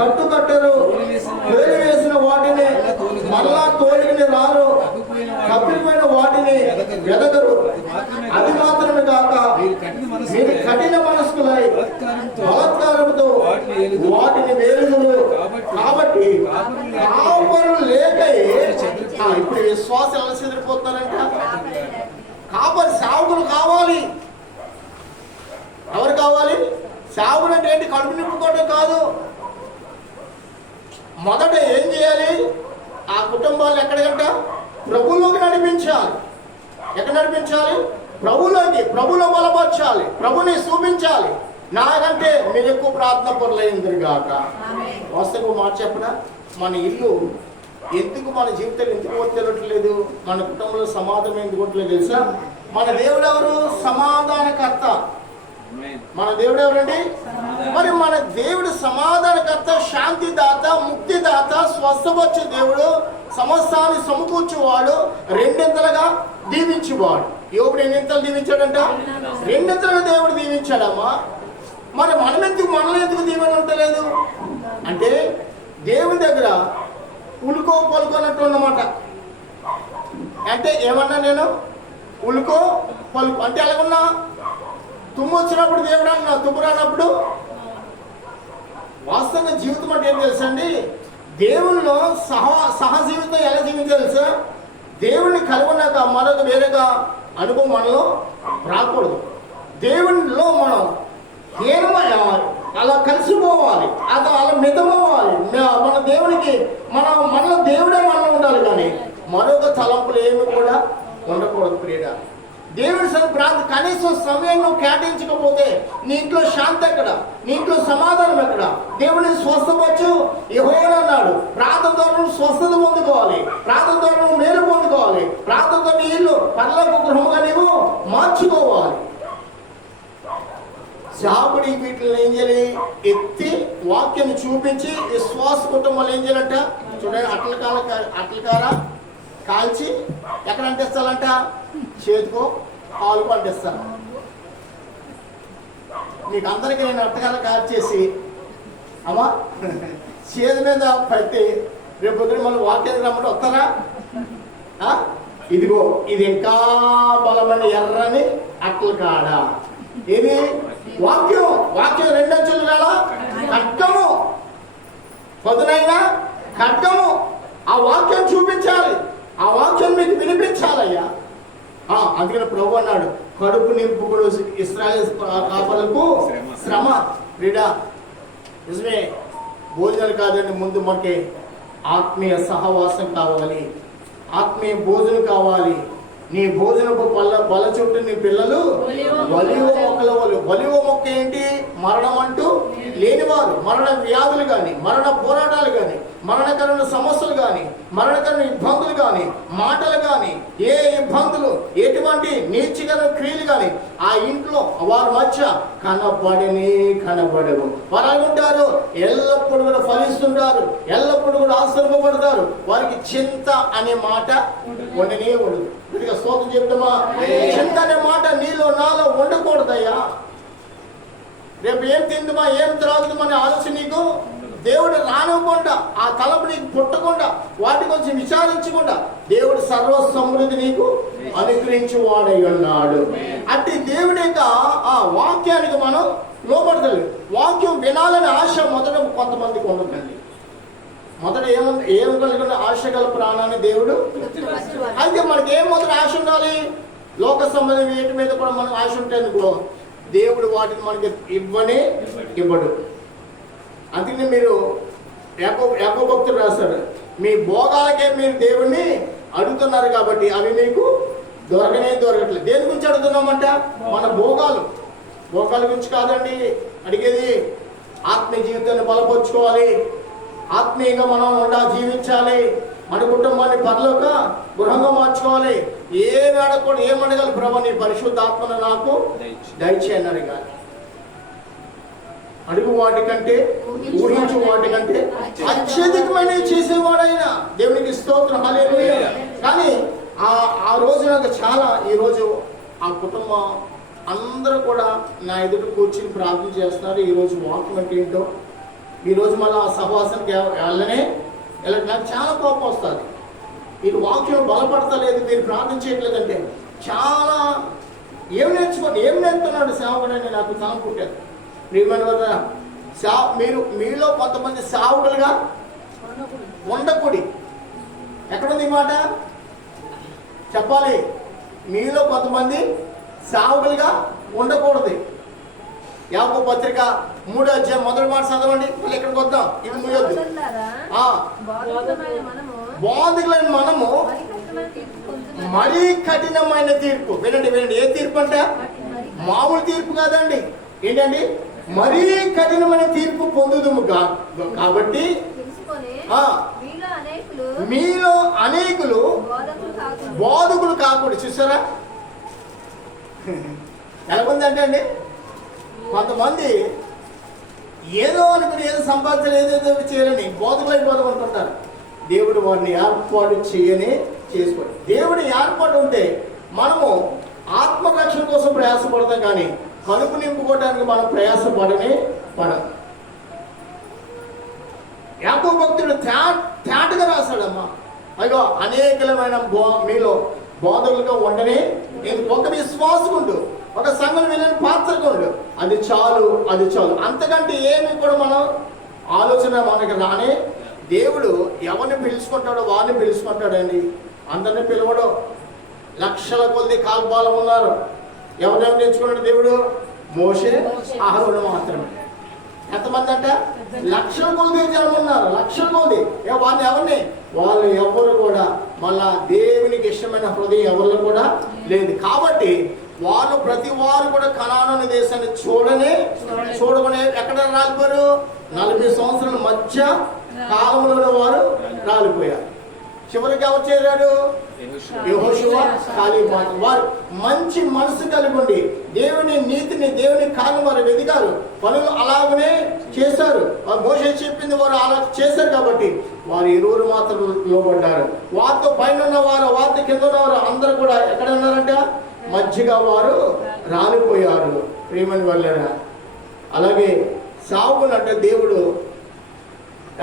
కట్టుకట్టరు, వేలు వేసిన వాటిని మళ్ళా తోలిని రారు, తప్పిపోయిన వాటిని వెదకరు. అది మాత్రమే కాక మీరు కఠిన మనస్కులై బలాత్కారంతో వాటిని వేలుదురు. కాబట్టి కాపరులు లేక ఇప్పుడు విశ్వాసం ఎలా చెదిరిపోతున్నారంట. కాపరి సేవకులు కావాలి. ఎవరు కావాలి? సేవకుడు అంటే ఏంటి? కడుపు నింపుకోవడం కాదు. మొదట ఏం చేయాలి? ఆ కుటుంబాలు ఎక్కడికంట? ప్రభువులోకి నడిపించాలి. ఎక్కడ నడిపించాలి? ప్రభువులోకి. ప్రభువులో బలపరచాలి, ప్రభుని చూపించాలి. నాకంటే మీరు ఎక్కువ ప్రార్థన పరులైందరు గాక. వాస్తవ మాట చెప్పనా, మన ఇల్లు ఎందుకు, మన జీవితాలు ఎందుకు తెలియట్లేదు, మన కుటుంబంలో సమాధానం ఎందుకు ఉండలేదు తెలుసా? మన దేవుడు ఎవరు? సమాధానకర్త. మన దేవుడు ఎవరండి? మరి మన దేవుడు సమాధానకర్త, శాంతిదాత, ముక్తిదాత, స్వస్థపరచు దేవుడు, సమస్తాన్ని సమకూర్చువాడు, రెండింతలుగా దీవించువాడు. యోగుడు ఎన్నింతలు దీవించాడంట? రెండింతలుగా దేవుడు దీవించాడమ్మా. మరి మనల్ని ఎందుకు దీవెన ఉండలేదు అంటే దేవుని దగ్గర ఉలుకో పలుకోనట్టు అన్నమాట. అంటే ఏమన్నా నేను ఉలుకో పలుకు అంటే ఎలాగున్నా? తుమ్ము వచ్చినప్పుడు దేవుడు అన్నా, తుమ్ము రానప్పుడు. వాస్తవంగా జీవితం అంటే ఏం తెలుసండి? దేవుల్లో సహజీవితం ఎలా జీవితం తెలుసా? దేవుడిని కలుగున్నాక మరొక వేరేగా అనుభవం మనలో రాకూడదు. దేవునిలో మనం అలా కలిసిపోవాలి, అలా మితమవ్వాలి. మన దేవునికి మనలో దేవుడే మనలో ఉండాలి, కానీ మరొక తలంపులు ఏమి కూడా ఉండకూడదు. ప్రియుడా, దేవుని ప్రార్థన కనీసం సమయం నువ్వు కేటాయించకపోతే నీ ఇంట్లో శాంతి ఎక్కడ? నీ ఇంట్లో సమాధానం ఎక్కడ? దేవుడిని స్వస్థపరచు యెహోవా అన్నాడు. ప్రార్థన ద్వారా నువ్వు స్వస్థత పొందుకోవాలి, ప్రార్థన ద్వారా నువ్వు మేలు పొందుకోవాలి, ప్రార్థనతో నీ ఇల్లు పరలోక గృహముగా నీవు మార్చుకోవాలి. జాబుడి వీటిని ఏం చేయాలి? ఎత్తి వాక్యాన్ని చూపించి విశ్వాస కుటుంబాలు ఏం చేయాలంట? చూడండి, అట్లకార కాల్చి ఎక్కడ అంటిస్తారంట? చేతికో కాలుకు అంటిస్తారు. మీకు అందరికీ నేను అట్టకాల కాల్చేసి అమ్మా చేతి మీద పెట్టి రేపు పొద్దున మనం వాక్యాన్ని రమ్మంటే వస్తారా? ఇదిగో ఇది ఇంకా బలమైన ఎర్రని అట్ల కాడ. ఇది వాక్యం. వాక్యం 2 అంచులు కదా, ఖడ్గము, పదునైన ఖడ్గము. ఆ వాక్యం చూపించాలి, ఆ వాక్యం మీకు వినిపించాలయ్యా. అందుకని ప్రభు అన్నాడు, కడుపు నింపుకుడు ఇశ్రాయేలు కాపరులకు శ్రమ. క్రీడా నిజమే, భోజనాలు కాదండి, ముందు మనకి ఆత్మీయ సహవాసం కావాలి, ఆత్మీయ భోజనం కావాలి. నీ భోజనపు బల చుట్టూ నీ పిల్లలు ఒలివ మొక్కల వాళ్ళు. ఒలివ మొక్క ఏంటి? మరణం అంటూ లేనివారు, మరణ వ్యాధులు కానీ, మరణ పోరాటాలు కానీ, మరణకరమైన సమస్యలు కానీ, మరణకరమైన ఇబ్బందులు కానీ, మాటలు కానీ, ఏ ఇబ్బందులు, ఎటువంటి నీచకరమైన క్రియలు కానీ ఆ ఇంట్లో వారి మధ్య కనబడవు. వారు అనుకుంటారు ఎల్లప్పుడూ కూడా ఫలిస్తుంటారు, ఎల్లప్పుడూ కూడా ఆశ్రమపడతారు. వారికి చింత అనే మాట ఉండనే ఉండదు. ఇదిగా స్తోత్రం చెప్తామా? చింత అనే మాట నీలో నాలో ఉండకూడదయ్యా. రేపు ఏం తిందుమా ఏం త్రాగుదామా అనే ఆలోచన నీకు దేవుడు రానివ్వకుండా, ఆ తలపు నీకు పుట్టకుండా, వాటి గురించి విచారించకుండా దేవుడు సర్వ సమృద్ధి నీకు అనుగ్రహించి వాడై ఉన్నాడు. అట్టి దేవుడి యొక్క ఆ వాక్యానికి మనం లోపడతలేదు. వాక్యం వినాలని ఆశ మొదట కొంతమందికి ఉండదండి. మొదట ఏం కలిగిన ఆశ గల ప్రాణాన్ని దేవుడు. అయితే మనకి ఏం మొదట ఆశ ఉండాలి? లోక సంబంధం వీటి మీద కూడా మనకు ఆశ ఉంటే దేవుడు వాటిని మనకి ఇవ్వడు. అందుకని మీరు యాకోబు భక్తుడు రాశారు, మీ భోగాలకే మీరు దేవుణ్ణి అడుగుతున్నారు కాబట్టి అవి మీకు దొరకట్లేదు. దేని గురించి అడుగుతున్నామంట? మన భోగాల గురించి కాదండి అడిగేది. ఆత్మీయ జీవితాన్ని బలపరుచుకోవాలి, ఆత్మీయంగా మనం జీవించాలి, మన కుటుంబాన్ని పరలోక గృహంగా మార్చుకోవాలి. ఏమి అడగకూడదు. ఏం అడగాలి? ప్రభు నీ పరిశుద్ధాత్మను నాకు దయచేయని అడగాలి. అడుగు వాటికంటే, ఊహించు వాటికంటే అత్యధికమైనవి చేసేవాడైనా దేవునికి స్తోత్రం, హల్లెలూయా. కానీ ఆ రోజు నాకు చాలా, ఈరోజు ఆ కుటుంబం అందరూ కూడా నా ఎదుట కూర్చుని ప్రార్థన చేస్తున్నారు. ఈరోజు వాక్యం అంటే ఏంటో, ఈరోజు మళ్ళీ ఆ సహవాసానికి వెళ్ళనే నాకు చాలా కోపం వస్తుంది. మీరు వాక్యం బలపడతలేదు, మీరు ప్రార్థన చేయట్లేదంటే చాలా ఏం నేర్చుతున్నాడు సేవకుడని నాకు తలం పుట్టారు. ప్రియమైన వల్ల మీరు మీలో కొంతమంది సేవకులుగా ఉండకూడి. ఎక్కడుంది ఈ మాట చెప్పాలి? మీలో కొంతమంది సేవకులుగా ఉండకూడదు. యాకోబు పత్రిక 3వ అధ్యాయం మొదటి మాట చదవండి. మళ్ళీ ఎక్కడికి వద్దాం. ఇది ముయ్యొద్దు. బోధకులైన మనము మరీ కఠినమైన తీర్పు. వినండి. ఏ తీర్పు అంటే మామూలు తీర్పు కాదండి. ఏంటండి? మరీ కఠినమైన తీర్పు పొందుదుము కాబట్టి మీలో అనేకులు బోధకులు కాకూడదు. చూసారా ఎలాగుందంటే అండి, కొంతమంది ఏదో అనుకుని ఏదో సంపాదించాలి, ఏదేదో చేయాలని బోధకులైపోతుంటారు. దేవుడు వారిని ఏర్పాటు చేసుకోండి. దేవుడి ఏర్పాటు ఉంటే మనము ఆత్మరక్షణ కోసం ప్రయాసపడతాం, కానీ కడుపు నింపుకోవడానికి మనం ప్రయాసపడడం. యాకోబు భక్తుడు తేటగా రాశాడమ్మా. అయ్యో అనేకమైన మీలో బోధకులుగా ఉండని ఒక విశ్వాసం ఉండు, ఒక సంఘం వెళ్ళని పాత్రగా ఉండు. అది చాలు. అంతకంటే ఏమి కూడా మనం ఆలోచన మనకి రానే. దేవుడు ఎవరిని పిలుచుకుంటాడో వారిని పిలుచుకుంటాడండి. అందరిని పిలవడం. లక్షల కొద్ది కాల్బాలం ఉన్నారు. ఎవరెవరు నేర్చుకున్నాడు దేవుడు? మోషే, అహరోను మాత్రమే. ఎంతమంది అంట? లక్షల కొద్ది జనం ఉన్నారు. లక్షల కొద్ది. వాళ్ళు ఎవరు కూడా మళ్ళా దేవునికి ఇష్టమైన హృదయం ఎవరు కూడా లేదు. కాబట్టి ప్రతి వారు కూడా కనాను దేశాన్ని చూడమని ఎక్కడ రాలిపోయారు? 40 సంవత్సరాల మధ్య కాలంలో వారు రాలిపోయారు. చివరికి ఎవరు చేరాడు? యెహోషువ, కాలేబు. వారు మంచి మనసు కలిగి ఉండి దేవుని నీతిని, దేవుని కాలం వారు వెదిగారు. పనులు అలాగనే చేశారు. మోషే చెప్పింది వారు అలా చేశారు కాబట్టి వారు ఇరువురు మాత్రం లోబడ్డారు. వారితో పైన ఉన్నవారు, వారితో కింద ఉన్నవారు అందరూ కూడా ఎక్కడ ఉన్నారంటే మధ్యగా వారు రాలిపోయారు. ప్రియమని వాళ్ళరా. అలాగే సావుకునంటే దేవుడు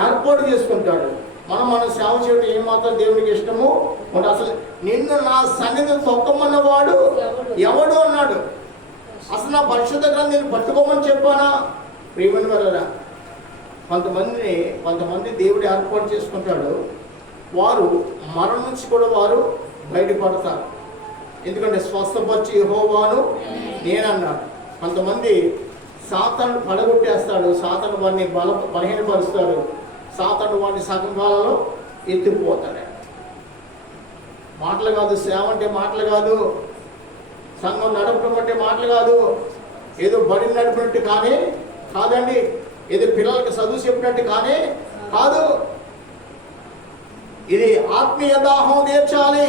ఏర్పాటు చేసుకుంటాడు. మనం సేవ చేయడం ఏమాత్రం దేవునికి ఇష్టము అంటే అసలు నిన్ను నా సన్నిధిని తొక్కమన్నవాడు ఎవడు అన్నాడు. అసలు నా పరిశుద్ధ గ్రంథం నేను పట్టుకోమని చెప్పానా? ప్రియమని వాళ్ళరా. కొంతమంది దేవుడు ఏర్పాటు చేసుకుంటాడు. వారు మరణం నుంచి కూడా వారు బయటపడతారు. ఎందుకంటే స్వస్థపరిచి యెహోవాను నేనన్నాడు. కొంతమంది సాతాను పడగొట్టేస్తాడు. సాతాను వారిని బలహీనపరుస్తాడు. సాతాను వాడిని సగం కాలంలో ఎత్తిపోతాడు. మాటలు కాదు. సేవ అంటే మాటలు కాదు. సంఘం నడపడం అంటే మాటలు కాదు. ఏదో బడి నడిపినట్టు కానీ కాదండి. ఏదో పిల్లలకి చదువు చెప్పినట్టు కానీ కాదు. ఇది ఆత్మీయ దాహం తీర్చాలి.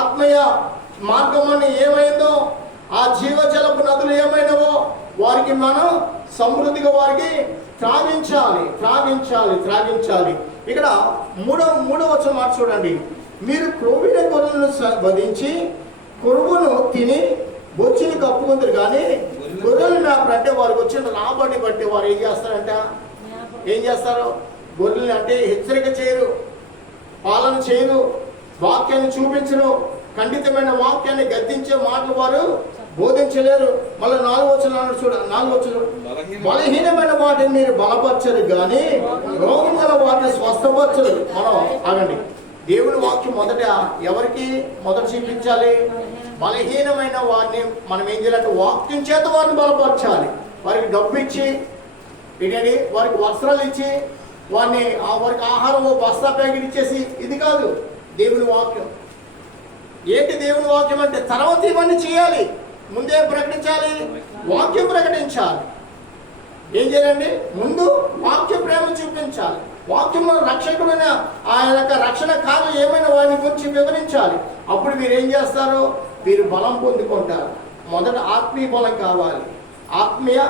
ఆత్మీయ మార్గం అని ఏమైందో, ఆ జీవజలపు నదులు ఏమైనవో వారికి మనం సమృద్ధిగా వారికి త్రాగించాలి. ఇక్కడ మూడవ వచనం మాట చూడండి. మీరు క్రొవ్విన గొర్రెలను వధించి కొరువును తిని బొచ్చుని కప్పుకుందరు కానీ గొర్రెలు మేపరు అంటే వారికి వచ్చిన లాభాన్ని బట్టి వారు ఏం చేస్తారంట, ఏం చేస్తారు, గొర్రెలు అంటే హెచ్చరిక చేయరు, పాలన చేయరు, వాక్యాన్ని చూపించరు, ఖండితమైన వాక్యాన్ని గద్దించే మాటలు వారు బోధించలేరు. మళ్ళీ 4వ వచనం చూడ, 4వ వచనం, బలహీనమైన వాటిని మీరు బలపరచరు కానీ రోగం గల వాటిని స్వస్థపరచరు. మనం ఆగండి, దేవుని వాక్యం మొదట ఎవరికి మొదట చూపించాలి? బలహీనమైన వారిని మనం ఏం చేయాలంటే వాక్యం చేత వారిని బలపరచాలి. వారికి డబ్బు ఇచ్చి ఏంటండి, వారికి వస్త్రాలు ఇచ్చి వారిని వారికి ఆహారం బస్తా ప్యాకెట్ ఇచ్చేసి ఇది కాదు దేవుని వాక్యం. ఏంటి దేవుని వాక్యం అంటే తర్వాత ఇవన్నీ చేయాలి. ముందే ప్రకటించాలి, వాక్యం ప్రకటించాలి. ఏం చేయాలండి, ముందు వాక్య ప్రేమ చూపించాలి, వాక్యంలో రక్షకుడైన ఆ యొక్క రక్షణ కార్యం ఏమైనా వారి గురించి వివరించాలి. అప్పుడు మీరు ఏం చేస్తారు, మీరు బలం పొందుకుంటారు. మొదట ఆత్మీయ బలం కావాలి, ఆత్మీయ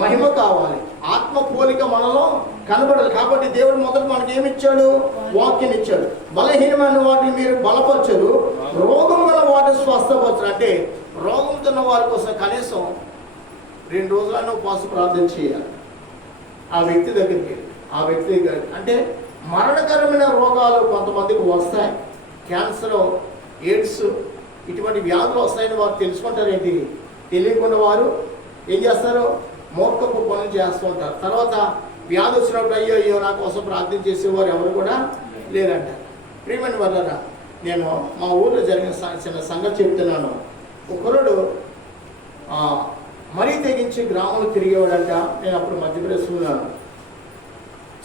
మహిమ కావాలి, ఆత్మ పోలిక మనలో కనబడాలి. కాబట్టి దేవుడు మొదట మనకి ఏమిచ్చాడు, వాక్యం ఇచ్చాడు. బలహీనమైన వాటిని మీరు బలపరచరు, రోగం గల వాటిని స్వస్థపరచరు. అంటే రోగంతో ఉన్న వారి కోసం కనీసం 2 రోజులను ఉపవాస ప్రార్థన చేయాలి. ఆ వ్యక్తి దగ్గరికి, ఆ వ్యక్తి దగ్గర అంటే మరణకరమైన రోగాలు కొంతమందికి వస్తాయి. క్యాన్సర్, ఎయిడ్స్ ఇటువంటి వ్యాధులు వస్తాయని వారు తెలుసుకుంటారు. ఏంటి తెలియకుండా వారు ఏం చేస్తారు, మూర్ఖపు పనులు చేస్తూ ఉంటారు. తర్వాత వ్యాధి వచ్చినప్పుడు అయ్యో అయ్యో నా కోసం ప్రార్థన చేసేవారు ఎవరు కూడా లేరంట. ప్రియమైన వల్ల నేను మా ఊళ్ళో జరిగిన చిన్న సంగతి చెప్తున్నాను. ఒకరుడు మరీ తెగించి గ్రామంలో తిరిగేవాడంట. నేను అప్పుడు మధ్యప్రదేశ్లో ఉన్నాను.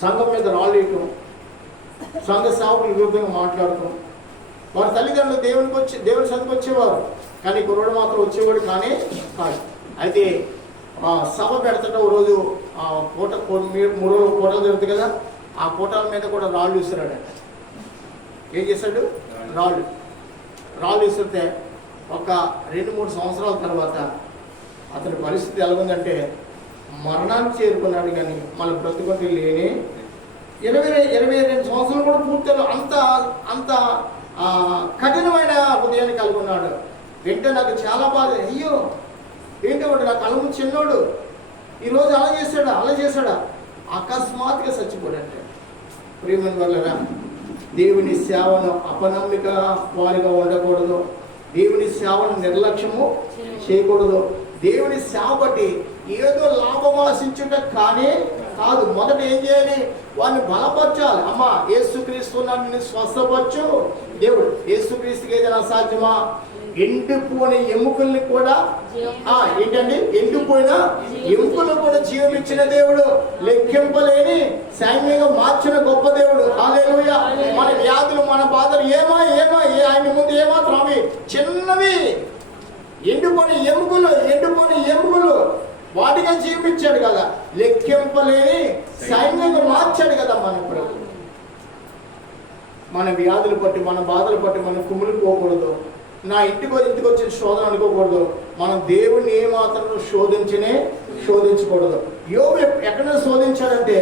సంఘం మీద రాళ్ళు వేయటం, సంఘ సేవకుల విరుద్ధంగా మాట్లాడటం. వారి తల్లిదండ్రులు దేవుని సన్నిధికి వచ్చేవారు, కానీ కుర్రోడు మాత్రం వచ్చేవాడు కానీ కాదు. అయితే సభ పెడతాడు. ఓ రోజు పూట 3 రోజులు పూటలు జరుగుతుంది కదా, ఆ పూటల మీద కూడా రాళ్ళు విసిరాడంట. ఏం చేశాడు, రాళ్ళు విసిరితే ఒక 2-3 సంవత్సరాల తర్వాత అతని పరిస్థితి ఎలాగుందంటే మరణానికి చేరుకున్నాడు. కానీ మళ్ళీ బ్రతుకుంటే లేని 22 సంవత్సరాలు కూడా పూర్తిగా అంత కఠినమైన హృదయాన్ని కలిగి ఉన్నాడు. వెంటనే నాకు చాలా బాధ, అయ్యో ఏంటో వాడు నా కళ్ళ ముందు చిన్నోడు ఈరోజు అలా చేశాడా అకస్మాత్తుగా చచ్చిపోడంటే. ప్రియమైన వల్ల దేవుని సేవను అపనమ్మిక వారిగా ఉండకూడదు, దేవుని సేవను నిర్లక్ష్యము చేయకూడదు. దేవుని సేవ బట్టి ఏదో లాభం ఆశించుట కానీ కాదు. మొదట ఏం చేయాలి, వారిని బలపరచాలి. అమ్మా యేసుక్రీస్తు నన్ను స్వస్థపరచు. దేవుడు యేసుక్రీస్తుకి ఏదైనా అసాధ్యమా? ఎండిపోయిన ఎముకల్ని కూడా ఏంటండి, ఎండిపోయిన ఎముకలు కూడా జీవం ఇచ్చిన దేవుడు, లెక్కింపలేని సైన్యంగా మార్చిన గొప్ప దేవుడు. హల్లెలూయా. మన వ్యాధులు, మన బాధలు ఏమా ఆయన ముందు ఏమాత్రం అవి చిన్నవి. ఎండిపోయిన ఎముకలు వాటిగా జీవించాడు కదా, లెక్కింపలేని సైన్యంగా మార్చాడు కదా మన ప్రభు. మన వ్యాధులు పట్టి, మన బాధలు పట్టి మనం కుమిలిపోకూడదు. నా ఇంటికి వచ్చిన శోధన అనుకోకూడదు. మనం దేవుణ్ణి ఏమాత్రం శోధించకూడదు. యోబు ఎక్కడ శోధించాడంటే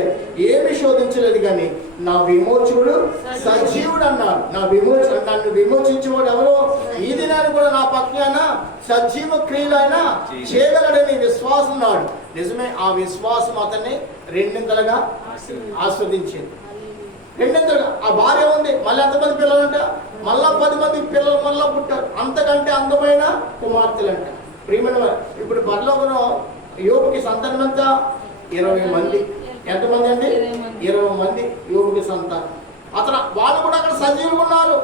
ఏమి శోధించలేదు, కానీ నా విమోచకుడు సజీవుడు అన్నాడు. నన్ను విమోచించేవాడు ఎవరో ఈ దినాన్ని కూడా నా పక్షాన సజీవ క్రియలైనా చేయగలడని విశ్వాసం ఉన్నాడు. నిజమే, ఆ విశ్వాసం అతన్ని 2 ఆస్వాదించింది. 2 ఆ భార్య ఉంది, మళ్ళీ ఎంతమంది పిల్లలంట, మళ్ళా 10 మంది పిల్లలు మళ్ళా పుట్టారు. అంతకంటే అందమైన కుమార్తెలంట. ప్రియమైన ఇప్పుడు పరలోకంలో యోబుకి సంతానం ఎంత? 20 మంది. ఎంతమంది అండి? 20 మంది యోబుకి సంతానం. వాళ్ళు కూడా అక్కడ సజీవులు ఉన్నారు.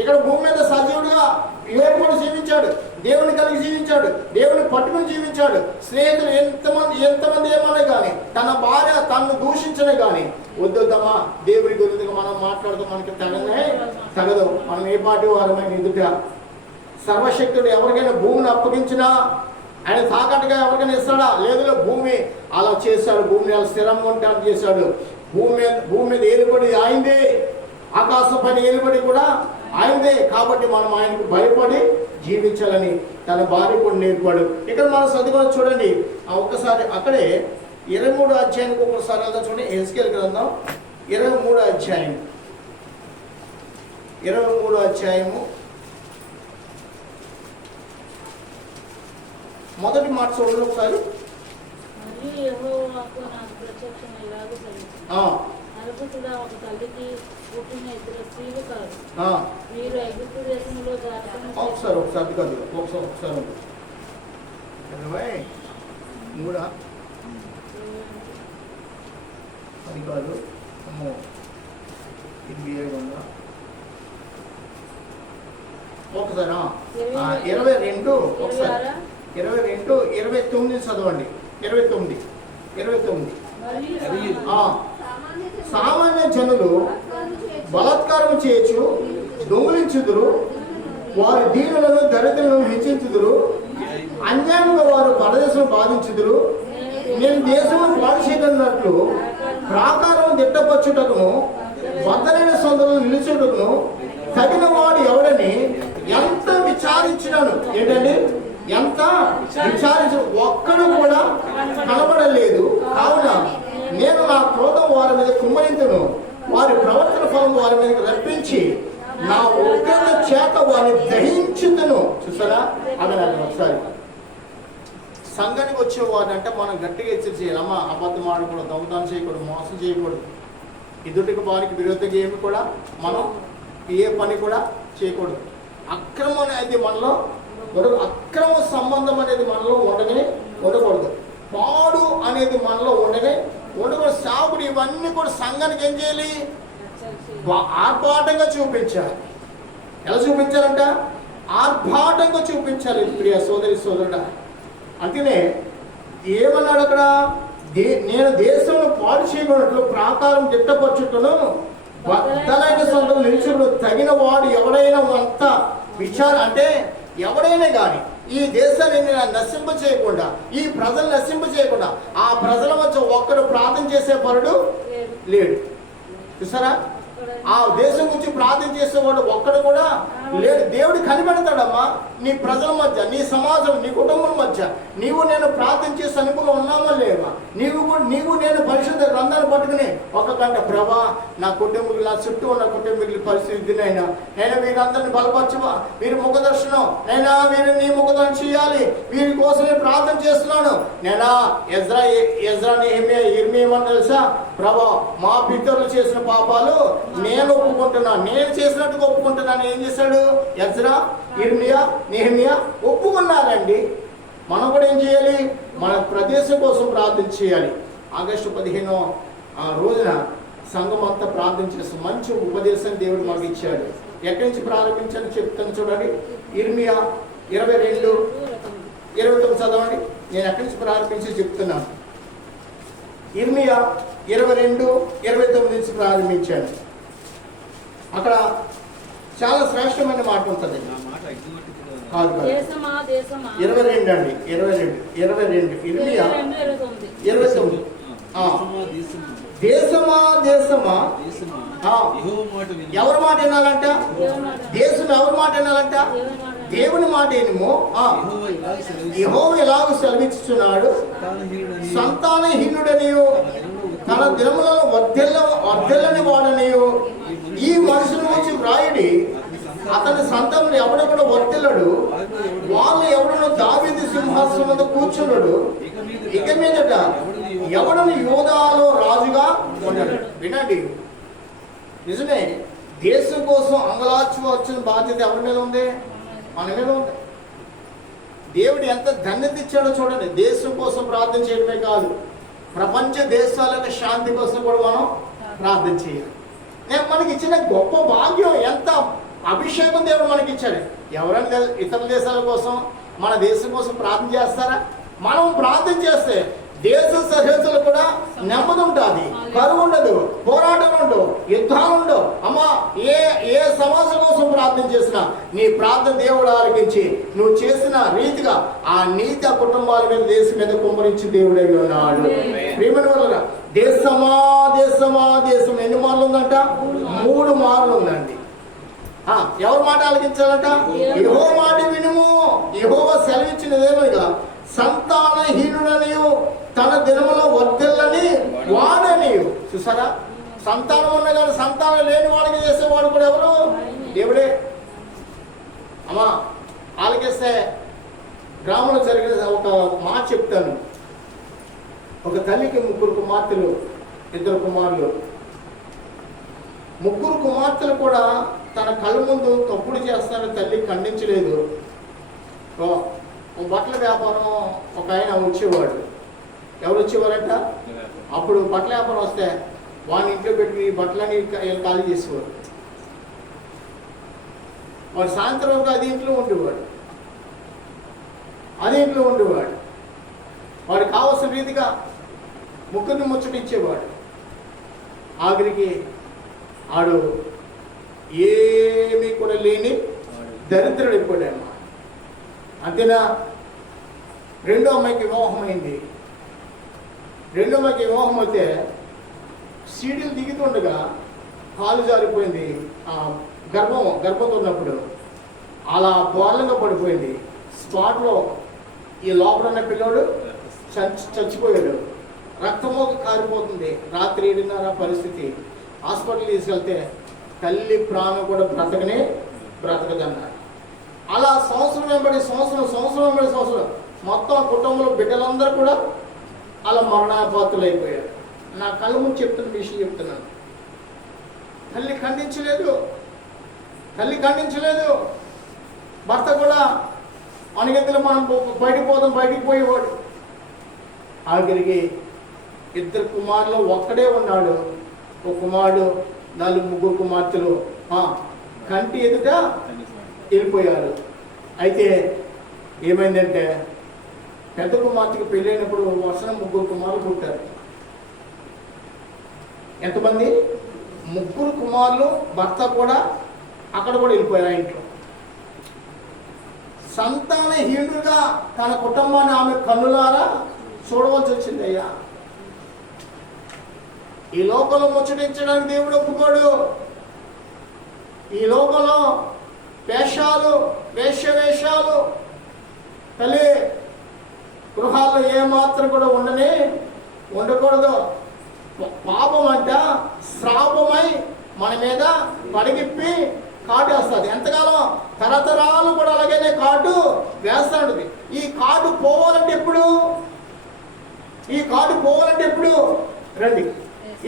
ఇక్కడ భూమి మీద సజీవుడుగా యోబు కూడా జీవించాడు, దేవుని కలిగి జీవించాడు, దేవుని పట్టుకుని జీవించాడు. స్నేహితులు ఎంతమంది ఏమన్నా కానీ, తన భార్య తనను దూషించనే కానీ వద్దొద్దమ్మా దేవుని గురించి మనం మాట్లాడదాం, మనకి తగదు. మనం ఏ పాటి వారమైన ఎదుట సర్వశక్తుడు ఎవరికైనా భూమిని అప్పగించినా ఆయన తాకట్టుగా ఎవరికైనా ఇస్తాడా? లేదు. భూమి అలా చేశాడు, భూమిని అలా స్థిరంగా ఉంటానికి చేశాడు. భూమి మీద ఏలుబడి ఆయనదే, ఆకాశం పైన ఏలుబడి కూడా ఆయనదే. కాబట్టి మనం ఆయనకు భయపడి జీవించాలని తన భార్య కూడా నేర్పాడు. ఇక్కడ మనం చదువుకొని చూడండి, ఒక్కసారి అక్కడే 23వ అధ్యాయానికి ఒక్కసారి వెళ్దాం చూడండి. హెస్కేల్ గ్రంథం 23వ అధ్యాయము మొదటి మాట చూడండి ఒకసారి. మరియు యెహోవాకు నాకు ప్రత్యక్షం ఇలాగ సెలవిచ్చును. నలుగుతుడా ఒక తల్లికి పుట్టిన ఇద్దరు స్త్రీలు కాదు. మీరు ఐగుప్తు దేశంలో ఒకసారి కాదు ఒకసారి మూడా అది కాదు అమ్మో ఇది ఒకసారి 22 ఒకసారి 29 చదవండి. 29 సామాన్య జనులు బలాత్కారం చేయొచ్చు, దొంగిలించుదురు, వారి దీనులను దరిద్రులను హెచ్చించుదురు, అన్యాయంగా వారు పరదేశం బాధించుదురు. నేను దేశంలో పాడు చేయగలిగినట్లు ప్రాకారం దిట్టపరచుటకును బద్దలైన సొంతలను నిలుచుటకును తగిన వాడు ఎవడని ఎంత విచారించినాను. ఏంటండి? ఎంత విచారించు, ఒక్కడు కూడా కనబడలేదు. కావున నేను నా క్రోధం వారి మీద కుమ్మరింతును, వారి ప్రవర్తన ఫలం వారి మీదకి రప్పించి నా ఉగ్రత చేత వారిని దహించుతును. చూసారా? అదనండి ఒకసారి సంఘానికి వచ్చేవాడు అంటే మనం గట్టిగా హెచ్చరిక చేయాలి. అమ్మ అబద్ధం ఆడకూడదు, దొంగతనం చేయకూడదు, మోసం చేయకూడదు, ఎదుటికి వారికి విరోధంగా ఏమి కూడా మనం ఏ పని కూడా చేయకూడదు. అక్రమం అనేది మనలో అక్రమ సంబంధం అనేది మనలో ఉండకూడదు. పాడు అనేది మనలో ఉండకూడదు. సాగుడు ఇవన్నీ కూడా సంఘానికి ఏం చేయాలి? ఆర్భాటంగా చూపించాలి. ఎలా చూపించాలంట? ఆర్భాటంగా చూపించాలి. ప్రియ సోదరి సోదరుడా, అందుకనే ఏమన్నాడు అక్కడ? నేను దేశంలో పాడు చేయబడినట్లు ప్రాకారం దిట్టపరచుటను బద్దలైన సొంతం నిలుచుడు తగిన వాడు ఎవడైనా అంత విచారం అంటే ఎవడైనా కానీ ఈ దేశాన్ని నశింప చేయకుండా, ఈ ప్రజలు నశింప చేయకుండా, ఆ ప్రజల మధ్య ఒక్కడు ప్రార్థన చేసే పరుడు లేడు. చూసారా? ఆ దేశం గురించి ప్రార్థన చేసేవాడు ఒక్కడు కూడా లేడు. దేవుడు కనిపెడతాడమ్మా నీ ప్రజల మధ్య, నీ సమాజం, నీ కుటుంబం మధ్య. నీవు నేను ప్రార్థన చేసే అనుభవం ఉన్నామా లేవా? నీవు నేను పరిశుద్ధ గ్రంథాన్ని పట్టుకుని ఒక గంట ప్రభా నా కుటుంబం, నా చుట్టూ ఉన్న కుటుంబీకుల పరిస్థితినైనా నేను వీరందరిని బలపరచవా, వీరి ముఖదర్శనం నైనా వీరు నీ ముఖదర్శనం చేయాలి, వీరి కోసమే ప్రార్థన చేస్తున్నాను. నేనా ఎజ్రా ఇర్మీయమని తెలుసా? ప్రభా మా పితరులు చేసిన పాపాలు నేను ఒప్పుకుంటున్నాను, నేను చేసినట్టుగా ఒప్పుకుంటున్నాను. ఏం చేశాడు? ఎజ్రా, ఇర్మియా, నెహెమియా ఒప్పుకున్నారండి. మనం కూడా ఏం చేయాలి? మన ప్రదేశం కోసం ప్రార్థన చేయాలి. ఆగస్టు 15వ రోజున సంఘం అంతా ప్రార్థన చేస్తాం. మంచి ఉపదేశం దేవుడు మాకు ఇచ్చాడు. ఎక్కడి నుంచి ప్రారంభించాలని చెప్తాను చూడండి. ఇర్మియా 22:29 చదవండి. నేను ఎక్కడి నుంచి ప్రారంభించి చెప్తున్నాను. ఇర్మియా 22:29 నుంచి ప్రారంభించాను. అక్కడ చాలా శ్రేష్టమైన మాట ఉంటుంది. 22 అండి, 22 ఇర్మియా 29. దేశమా ఎవరి మాట వినాలంట? దేశం ఎవరి మాట వినాలంట? దేవుని మాట ఏమో. యెహోవా ఎలాగ సెలవిస్తున్నాడు? సంతానహీనుడనియు తన దినములలో వర్ధిల్లని వాడనియు ఈ మనుషుని వచ్చి వ్రాయుడి, అతని సంతానం ఎవడెక్కడ వర్తిల్లడు, వాళ్ళు ఎవడను దావీదు సింహాసనం మీద కూర్చున్నాడు, ఇక మీదట ఎవడను యూదాలో రాజుగా ఉన్నాడు. వినండి, నిజమే. దేశం కోసం అంగలార్చవలసిన బాధ్యత ఎవరి మీద ఉంది? మన మీద ఉంది. దేవుడు ఎంత ధన్యత ఇచ్చాడో చూడండి. దేశం కోసం ప్రార్థన చేయడమే కాదు, ప్రపంచ దేశాల యొక్క శాంతి కోసం కూడా మనం ప్రార్థన చేయాలి. మనకి ఇచ్చిన గొప్ప భాగ్యం, ఎంత అభిషేకం దేవుడు మనకి ఇచ్చాడు. ఎవరైనా ఇతర దేశాల కోసం మన దేశం కోసం ప్రార్థన చేస్తారా? మనం ప్రార్థన చేస్తే దేశ సరిహద్దులు కూడా నెమ్మది ఉంటుంది, కరువు ఉండదు, పోరాటం ఉండవు, యుద్ధాలు ఉండవు. అమ్మా ఏ సమాజం కోసం ప్రార్థన చేసినా నీ ప్రార్థన దేవుడు ఆలకించి నువ్వు చేసిన రీతిగా ఆ నీతి ఆ కుటుంబాల మీద, దేశం మీద కుమ్మరించి దేవుడే ఉన్నాడు. ప్రియమైన వల్ల దేశం ఎన్ని మార్లు ఉందంట? 3 మార్లు ఉందండి. ఎవరి మాట ఆలకించాలంట? యెహోవా మాట వినుము. యెహోవా సెలవిచ్చినదేమనగా సంతానహీనుడనియు తన దినములో వర్ధిల్లని వాడనియు. చూసారా? సంతానం ఉన్న కానీ సంతానం లేని వాడికి చేసేవాడు కూడా ఎవరు? దేవుడే. అమ్మా ఆలకిస్తే గ్రామంలో జరిగిన ఒక మాట చెప్తాను. ఒక తల్లికి 3 కుమార్తెలు, 2 కుమారులు. 3 కుమార్తెలు కూడా తన కళ్ళ ముందు తప్పుడు చేస్తానని తల్లి ఖండించలేదు. బట్టల వ్యాపారం ఒక ఆయన వచ్చేవాడు. ఎవరు వచ్చేవారంట? అప్పుడు బట్టల వ్యాపారం వస్తే వాడిని ఇంట్లో పెట్టి బట్టలని ఖాళీ చేసేవాడు. వాడు సాయంత్రం అది ఇంట్లో ఉండేవాడు. వాడికి కావాల్సిన రీతిగా 3 ముచ్చటించేవాడు. ఆఖరికి ఆడు ఏమీ కూడా లేని దరిద్రుడు అయిపోయాడు. అంతేనా? 2వ అమ్మాయికి వివాహమైంది. 2వ అమ్మాయికి వివాహం అయితే సీడీలు దిగుతుండగా కాలు జారిపోయింది. గర్భంతో ఉన్నప్పుడు అలా బోర్లంగా పడిపోయింది. స్పాట్లో ఈ లోపల ఉన్న పిల్లోడు చచ్చిపోయాడు. రక్తమో కారిపోతుంది. రాత్రి 7:30 పరిస్థితి. హాస్పిటల్ తీసుకెళ్తే తల్లి ప్రాణం కూడా బ్రతకదన్నారు. అలా సంవత్సరం వెంబడి సంవత్సరం మొత్తం కుటుంబంలో బిడ్డలందరూ కూడా అలా మరణాపాతులు అయిపోయారు. నా కళ్ళ ముందు చెప్తున్న విషయం చెప్తున్నాను. తల్లి ఖండించలేదు. భర్త కూడా మనకెందులో మనం బయటికి పోయేవాడు. ఆఖరికి 2 కుమారులు ఒక్కడే ఉన్నాడు. ఒక కుమారుడు 3 కుమార్తెలు కంటి ఎదుట వెళ్ళిపోయారు. అయితే ఏమైందంటే పెద్ద కుమార్తెకి పెళ్ళైనప్పుడు వరుసన 3 కుమారులు పుట్టారు. ఎంతమంది? 3 కుమారులు. భర్త కూడా అక్కడ కూడా వెళ్ళిపోయారు. ఆ ఇంట్లో సంతానహీనుడుగా తన కుటుంబాన్ని ఆమె కన్నులారా చూడవలసి వచ్చింది. అయ్యా, ఈ లోకంలో ముచ్చటించడానికి దేవుడు ఒప్పుకోడు. ఈ లోకంలో వేషాలు తల్లి గృహాల్లో ఏమాత్రం కూడా ఉండకూడదు. పాపం అంట శ్రాపమై మన మీద పడిగిప్పి కాటేస్తుంది. ఎంతకాలం? తరతరాలు కూడా అలాగనే కాటు వేస్తాడు. ఈ కాటు పోవాలంటే ఎప్పుడు? రండి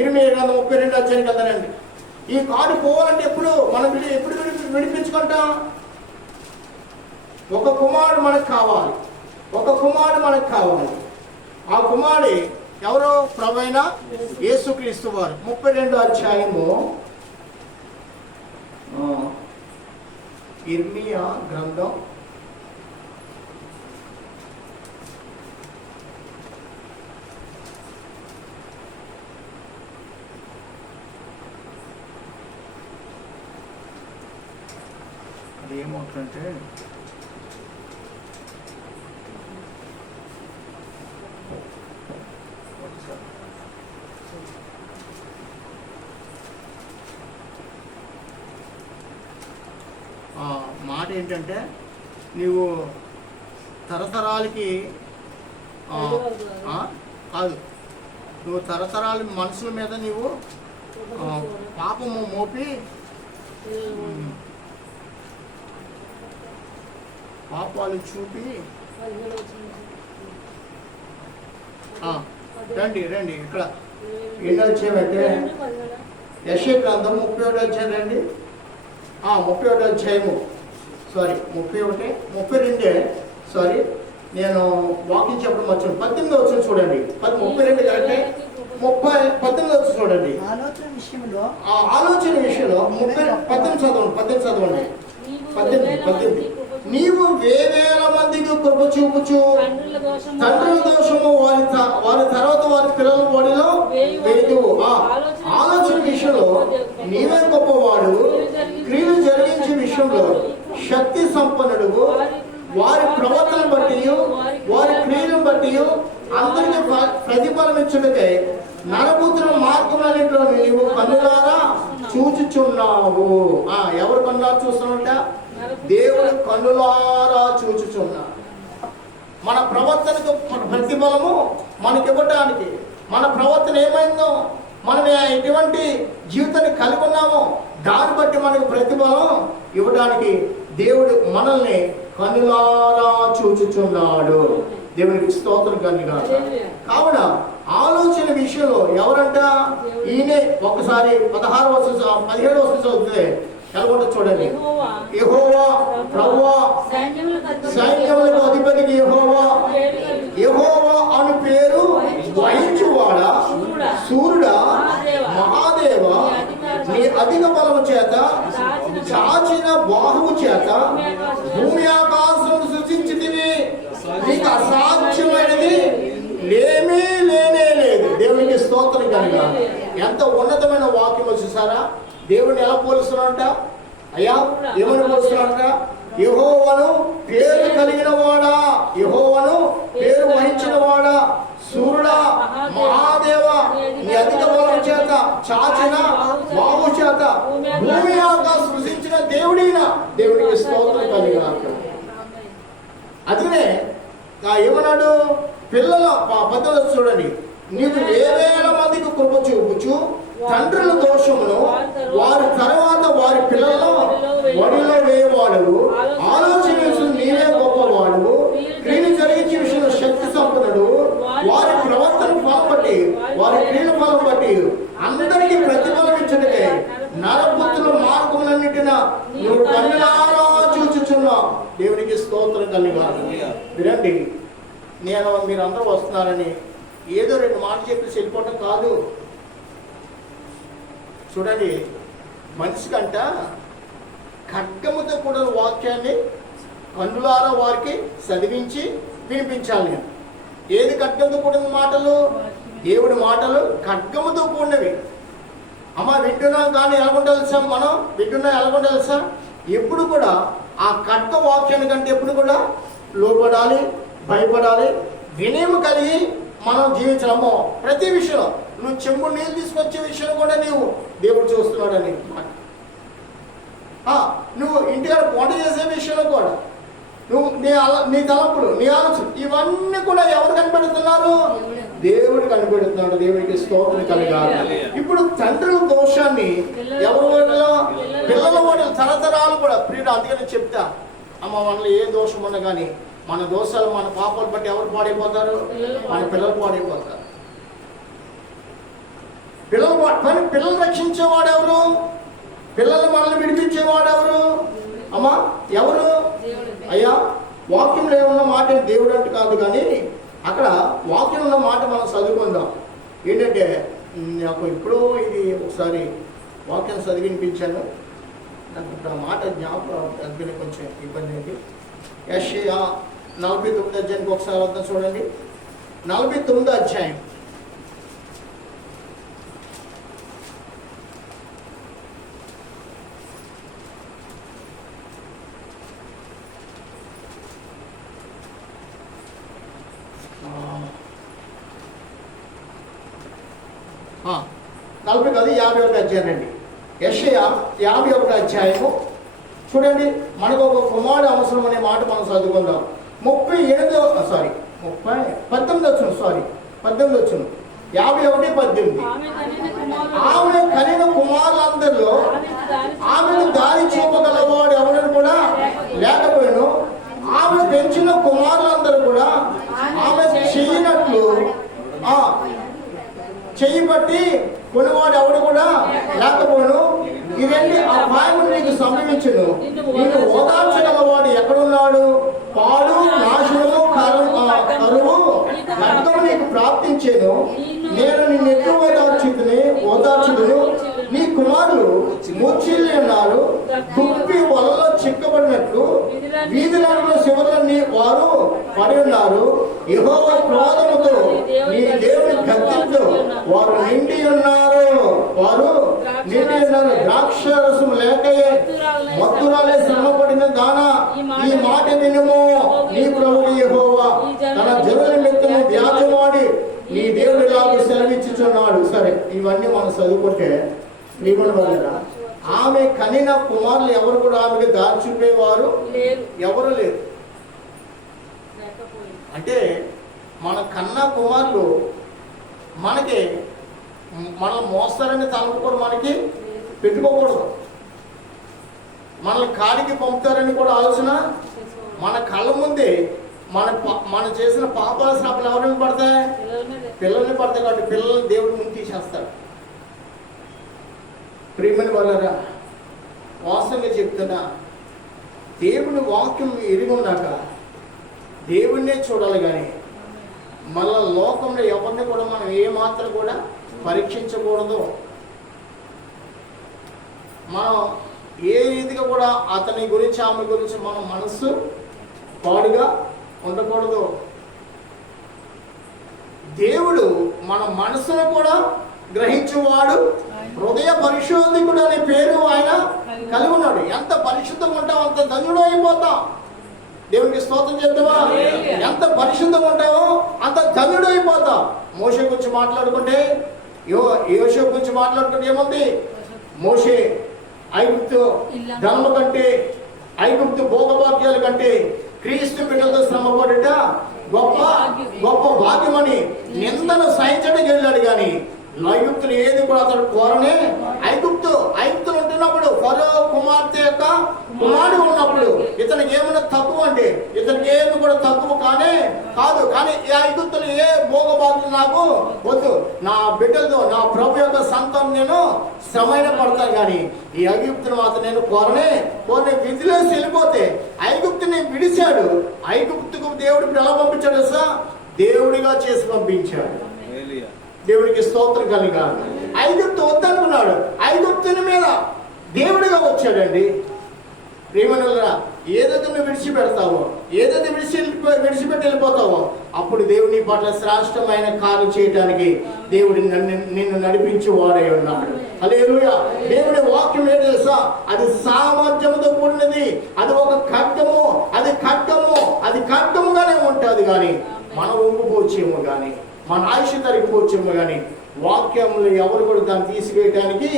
28:32 అధ్యాయానికి వెళ్తానండి. ఈ కాటు పోవాలంటే ఎప్పుడు? మనం ఎప్పుడు విడిపించుకుంటాం? ఒక కుమారుడు మనకు కావాలి. ఆ కుమారుడు ఎవరో? ప్రభువైన యేసుక్రీస్తు వారు. 32వ అధ్యాయము ఇర్మియా గ్రంథం 'అది ఏమవుతుందంటే మాట ఏంటంటే నీవు తరతరాలకి కాదు, నువ్వు తరతరాల మనుషుల మీద నీవు పాపము మోపి పాపాలు చూపి రండి ఇక్కడ ఎన్ని వచ్చాయంటే యెషయా గ్రంథం 31వ అధ్యాయం రండి. 31వ అధ్యాయము 32 నేను వాకింగ్ చెప్పడం వచ్చాను. 18వ వచ్చిన చూడండి. 32 కంటే 18వ వచ్చి చూడండి. ఆలోచన విషయంలో 18 చదవండి. 18 నీవు వేవేల మందికి కృప చూపుచు తండ్రుల దోషము వారి తర్వాత వారి పిల్లల వాడిలో వేయుదువు. ఆలోచన విషయంలో నీవే గొప్పవాడు, క్రియలు జరిగించే విషయంలో శక్తి సంపన్నుడు. వారి ప్రవర్తన బట్టి వారి క్రియలను బట్టి అందరికీ ప్రతిఫలం ఇచ్చుటకై నరపుత్రుల మార్గంలో నీవు కన్నులారా చూచుచున్నావు. ఎవరు కన్నులారా చూస్తున్నట్ట? దేవుడు కన్నులారా చూచుచున్నాడు. మన ప్రవర్తనకు ప్రతిఫలము మనకి ఇవ్వటానికి, మన ప్రవర్తన ఏమైందో, మనం ఎటువంటి జీవితాన్ని కలిగి ఉన్నామో దాన్ని బట్టి మనకు ప్రతిఫలం ఇవ్వడానికి దేవుడు మనల్ని కన్నులారా చూచుచున్నాడు. దేవునికి స్తోత్రం కలుగుగాక. కావున ఆలోచన విషయంలో ఎవరంట? ఈయనే. ఒకసారి 16వ వచనం 17వ వచనం చదివితే ఎలాగొంట చూడండి. యెహోవా ప్రభువా సైన్యములకు అధిపతికి యెహోవా, యెహోవా అను పేరు వహించువాడా, సూర్యుడా, మహాదేవ, నీ అధిక బలము చేత, చాచిన బాహువు చేత భూమి ఆకాశం సృష్టించితివి. నీకు అసాధ్యమైనది లేనే లేదు. దేవునికి స్తోత్రం కనుక. ఎంత ఉన్నతమైన వాక్యం చూసారా? దేవుడిని ఎలా పోలుస్తున్నాడంట? అయ్యా ఏమని పోలుస్తున్నాడంట? యెహోవాను పేరు కలిగిన వాడా, యెహోవాను పేరు వహించిన వాడా, సూర్యుడా, మహాదేవ, నీ అధిక బలం చేత, చాచిన బాహు చేత భూమి ఆకాశం సృష్టించిన దేవుడినా. దేవుడికి స్తోత్రం కలిగిన. అదినే ఏమన్నాడు? పిల్లల 18 చూడండి. నీకు 10,000 మందికి కృప చూపుచు తండ్రుల దోషమును వారి తర్వాత వారి పిల్లలను వడిలో వేయవాడు, ఆలోచన విషయం నీవే గొప్పవాడు, క్రియలు జరిగించే విషయంలో శక్తి సంపన్నుడు, వారి ప్రవర్తన ఫలం బట్టి వారి క్రియల ఫలం బట్టి అందరికీ ప్రతిఫలం ఇచ్చటకే నరపుత్రుల మార్గములన్నిటిన నువ్వు కన్నులారా చూచుచున్నావు. దేవునికి స్తోత్రం కలిగాను. వినండి, మీరందరూ వస్తున్నారని ఏదో 2 మాటలు చెప్పి వెళ్ళిపోవటం కాదు. చూడండి, మనిషికంట ఖడ్గముతో కూడిన వాక్యాన్ని కన్నులారా వారికి చదివించి వినిపించాలి. ఏది ఖడ్గంతో కూడిన మాటలు? దేవుడి మాటలు ఖడ్గముతో కూడినవి. అమ్మ వింటున్నాం కానీ ఎలాగుండా తెలుసా? మనం వింటున్నాం ఎలాగుండా తెలుసా? ఎప్పుడు కూడా ఆ ఖడ్గ వాక్యాన్ని కంటే ఎప్పుడు కూడా లోపడాలి, భయపడాలి, వినయం కలిగి మనం జీవించడము. ప్రతి విషయంలో నువ్వు చెంబు నీళ్ళు తీసుకొచ్చే విషయం కూడా నీవు దేవుడు చూస్తున్నాడని, నువ్వు ఇంటికాడ వంట చేసే విషయంలో కూడా నువ్వు నీ తలంపులు, నీ ఆలోచన, ఇవన్నీ కూడా ఎవరు కనిపెడుతున్నారు? దేవుడు కనిపెడుతున్నాడు. దేవుడికి స్తోత్రం కలగాలి. ఇప్పుడు తండ్రుల దోషాన్ని ఎవరు పిల్లల వాడు తరతరాలు కూడా ప్రియుడు. అందుకని చెప్తా, అమ్మ మనలో ఏ దోషం ఉన్నా కానీ మన దోషాలు, మన పాపాలు బట్టి ఎవరు పాడైపోతారు? మన పిల్లలు పాడైపోతారు. పిల్లలు రక్షించేవాడు ఎవరు? పిల్లలు మనల్ని విడిపించేవాడు ఎవరు? అమ్మా ఎవరు? అయ్యా వాక్యంలో ఏమన్న మాట దేవుడు అంటే కాదు, కానీ అక్కడ వాక్యం ఉన్న మాట మనం చదువుకుందాం. ఏంటంటే నాకు ఇప్పుడు ఇది ఒకసారి వాక్యం చదివి వినిపించాను. నాకు ఇప్పుడు ఆ మాట జ్ఞాపకం అందుకని కొంచెం ఇబ్బంది అయింది. యెషయా 49 అధ్యాయానికి ఒకసారి వద్దాం చూడండి. 49 అధ్యాయం. ఆ 40 కాదు 51 అధ్యాయం అండి. యెషయా 51 అధ్యాయము చూడండి. మనకు ఒక కుమారుడు అవసరం అనే మాట మనం చదువుకుందాం. 18 వచ్చిన 51:18. ఆమె కనిన కుమారులందరిలో ఆమెను దారి చూపగలవాడు ఎవడని కూడా లేకపోయాను. ఆమె పెంచిన కుమారులందరూ కూడా ఆమె చెయ్యినట్లు చెయ్యి బట్టి కొనివాడు ఎవడు కూడా లేకపోయాను. ఇవన్నీ ఆ భయమును నీకు సంభవించును. నీకు ఓదార్చగలవాడు ఎక్కడున్నాడు? పాడు, నాశనము, కరువు, ఖడ్గము నీకు ప్రాప్తించేను. నేను నిన్ను ఎక్కువ ఓదార్చుదును. నీ కుమారులు మూర్ఛిల్లి ఉన్నారు, దుప్పి వలలో చిక్కబడినట్లు వీధులలో శివరులని వారు పడి ఉన్నారు. యెహోవా క్రోధముతో నీ దేవుని గద్దింతో వారు నిండి ఉన్నారు. ద్రాక్షరసము లేకయే మత్తురాలే శ్రమపడిన దానా, ఈ మాట వినుము. నీ ప్రభువు యెహోవా తన జనుల నిమిత్తము వ్యాజ్యమాడి నీ దేవుడు ఇలాగ సెలవిచ్చుచున్నాడు. సరే, ఇవన్నీ మనం చదువుకుంటే నీకున్న వాళ్ళరా, ఆమె కనిన కుమారులు ఎవరు కూడా ఆమెకి దారి చూపేవారు ఎవరు లేరు. అంటే మన కన్నా కుమారులు మనకి మనల్ని మోస్తారని తలంపు కూడా మనకి పెట్టుకోకూడదు. మనల్ని కాడికి పంపుతారని కూడా ఆలోచన మన కళ్ళ ముందే మనం చేసిన పాపాల శ్రాపాలు ఎవరి మీద పడతాయి? పిల్లల మీద. పిల్లల్ని పడతాయి. కాబట్టి పిల్లల్ని దేవుడు ముందు తీసేస్తాడు. ప్రియమైన వాళ్ళరా, వాస్తవంగా చెప్తున్నా, దేవుని వాక్యం ఎరిగి ఉన్నాక దేవుణ్ణే చూడాలి. కానీ మళ్ళా లోకంలో ఎవరిని కూడా మనం ఏమాత్రం కూడా పరీక్షించకూడదు. మనం ఏ రీతిగా కూడా అతని గురించి ఆమె గురించి మన మనస్సు పాడుగా ఉండకూడదు. దేవుడు మన మనసును కూడా గ్రహించేవాడు, హృదయ పరిశోధకుడు అనే పేరు ఆయన కలిగి ఉన్నాడు. ఎంత పరిశుద్ధంగా ఉంటావు అంత ధన్యుడు అయిపోతాం. దేవునికి స్తోత్రం చేద్దామా? ఎంత పరిశుద్ధంగా ఉంటావో అంత ధన్యుడు అయిపోతాం. మోషే గురించి మాట్లాడుకుంటే, యోసేపు గురించి మాట్లాడుకుంటే ఏముంది? మోషే ఐగుప్తు ధనము కంటే, ఐగుప్తు భోగభాగ్యాల కంటే క్రీస్తు బిడ్డలతో శ్రమపడుట గొప్ప గొప్ప భాగ్యమని నిందను సహించడానికి వెళ్ళాడు. కానీ ఐగుప్తులు ఏది కూడా అతడు కోరనే. ఐగుప్తులు ఉంటున్నప్పుడు ఫరో కుమార్తె యొక్క కుమారుడు ఉన్నప్పుడు ఇతనికి ఏమైనా తక్కువ అంటే ఇతనికి ఏమి కూడా తక్కువ కానే కాదు. కానీ ఈ ఐగుప్తులు ఏ భోగభాగ్యం నాకు వద్దు, నా బిడ్డలతో నా ప్రభు యొక్క సంతానం నేను శ్రమైన పడతాను. కానీ ఈ ఐగుప్తును మాత్రం నేను కోరనే విధిలేసి వెళ్ళిపోతే ఐగుప్తుని విడిచాడు. ఐగుప్తుకు దేవుడు ఎలా పంపించాడు? దేవుడిగా చేసి పంపించాడు. దేవుడికి స్తోత్రం కలిగాడు. ఐగుప్తు వద్దనుకున్నాడు, ఐగుప్తుని మీద దేవుడిగా వచ్చాడండి. ప్రియమనులరా, ఏదైతే నువ్వు విడిచిపెడతావో, ఏదైతే విడిచిపెట్టి వెళ్ళిపోతావో, అప్పుడు దేవుని పట్ల శ్రేష్టమైన కార్యం చేయడానికి దేవుడు నిన్ను నడిపించేవాడై ఉన్నాడు. హల్లెలూయా. దేవుని వాక్యం ఏదో తెలుసా? అది సామర్థ్యంతో కూడినది. అది ఒక ఖడ్గము, అది ఖడ్గముగానే ఉంటుంది. కానీ మనం ఉంగిపోచేమో, కానీ మన ఆయుష్ తరిగిపోవచ్చేమో, కానీ వాక్యంలో ఎవరు కూడా దాన్ని తీసివేయడానికి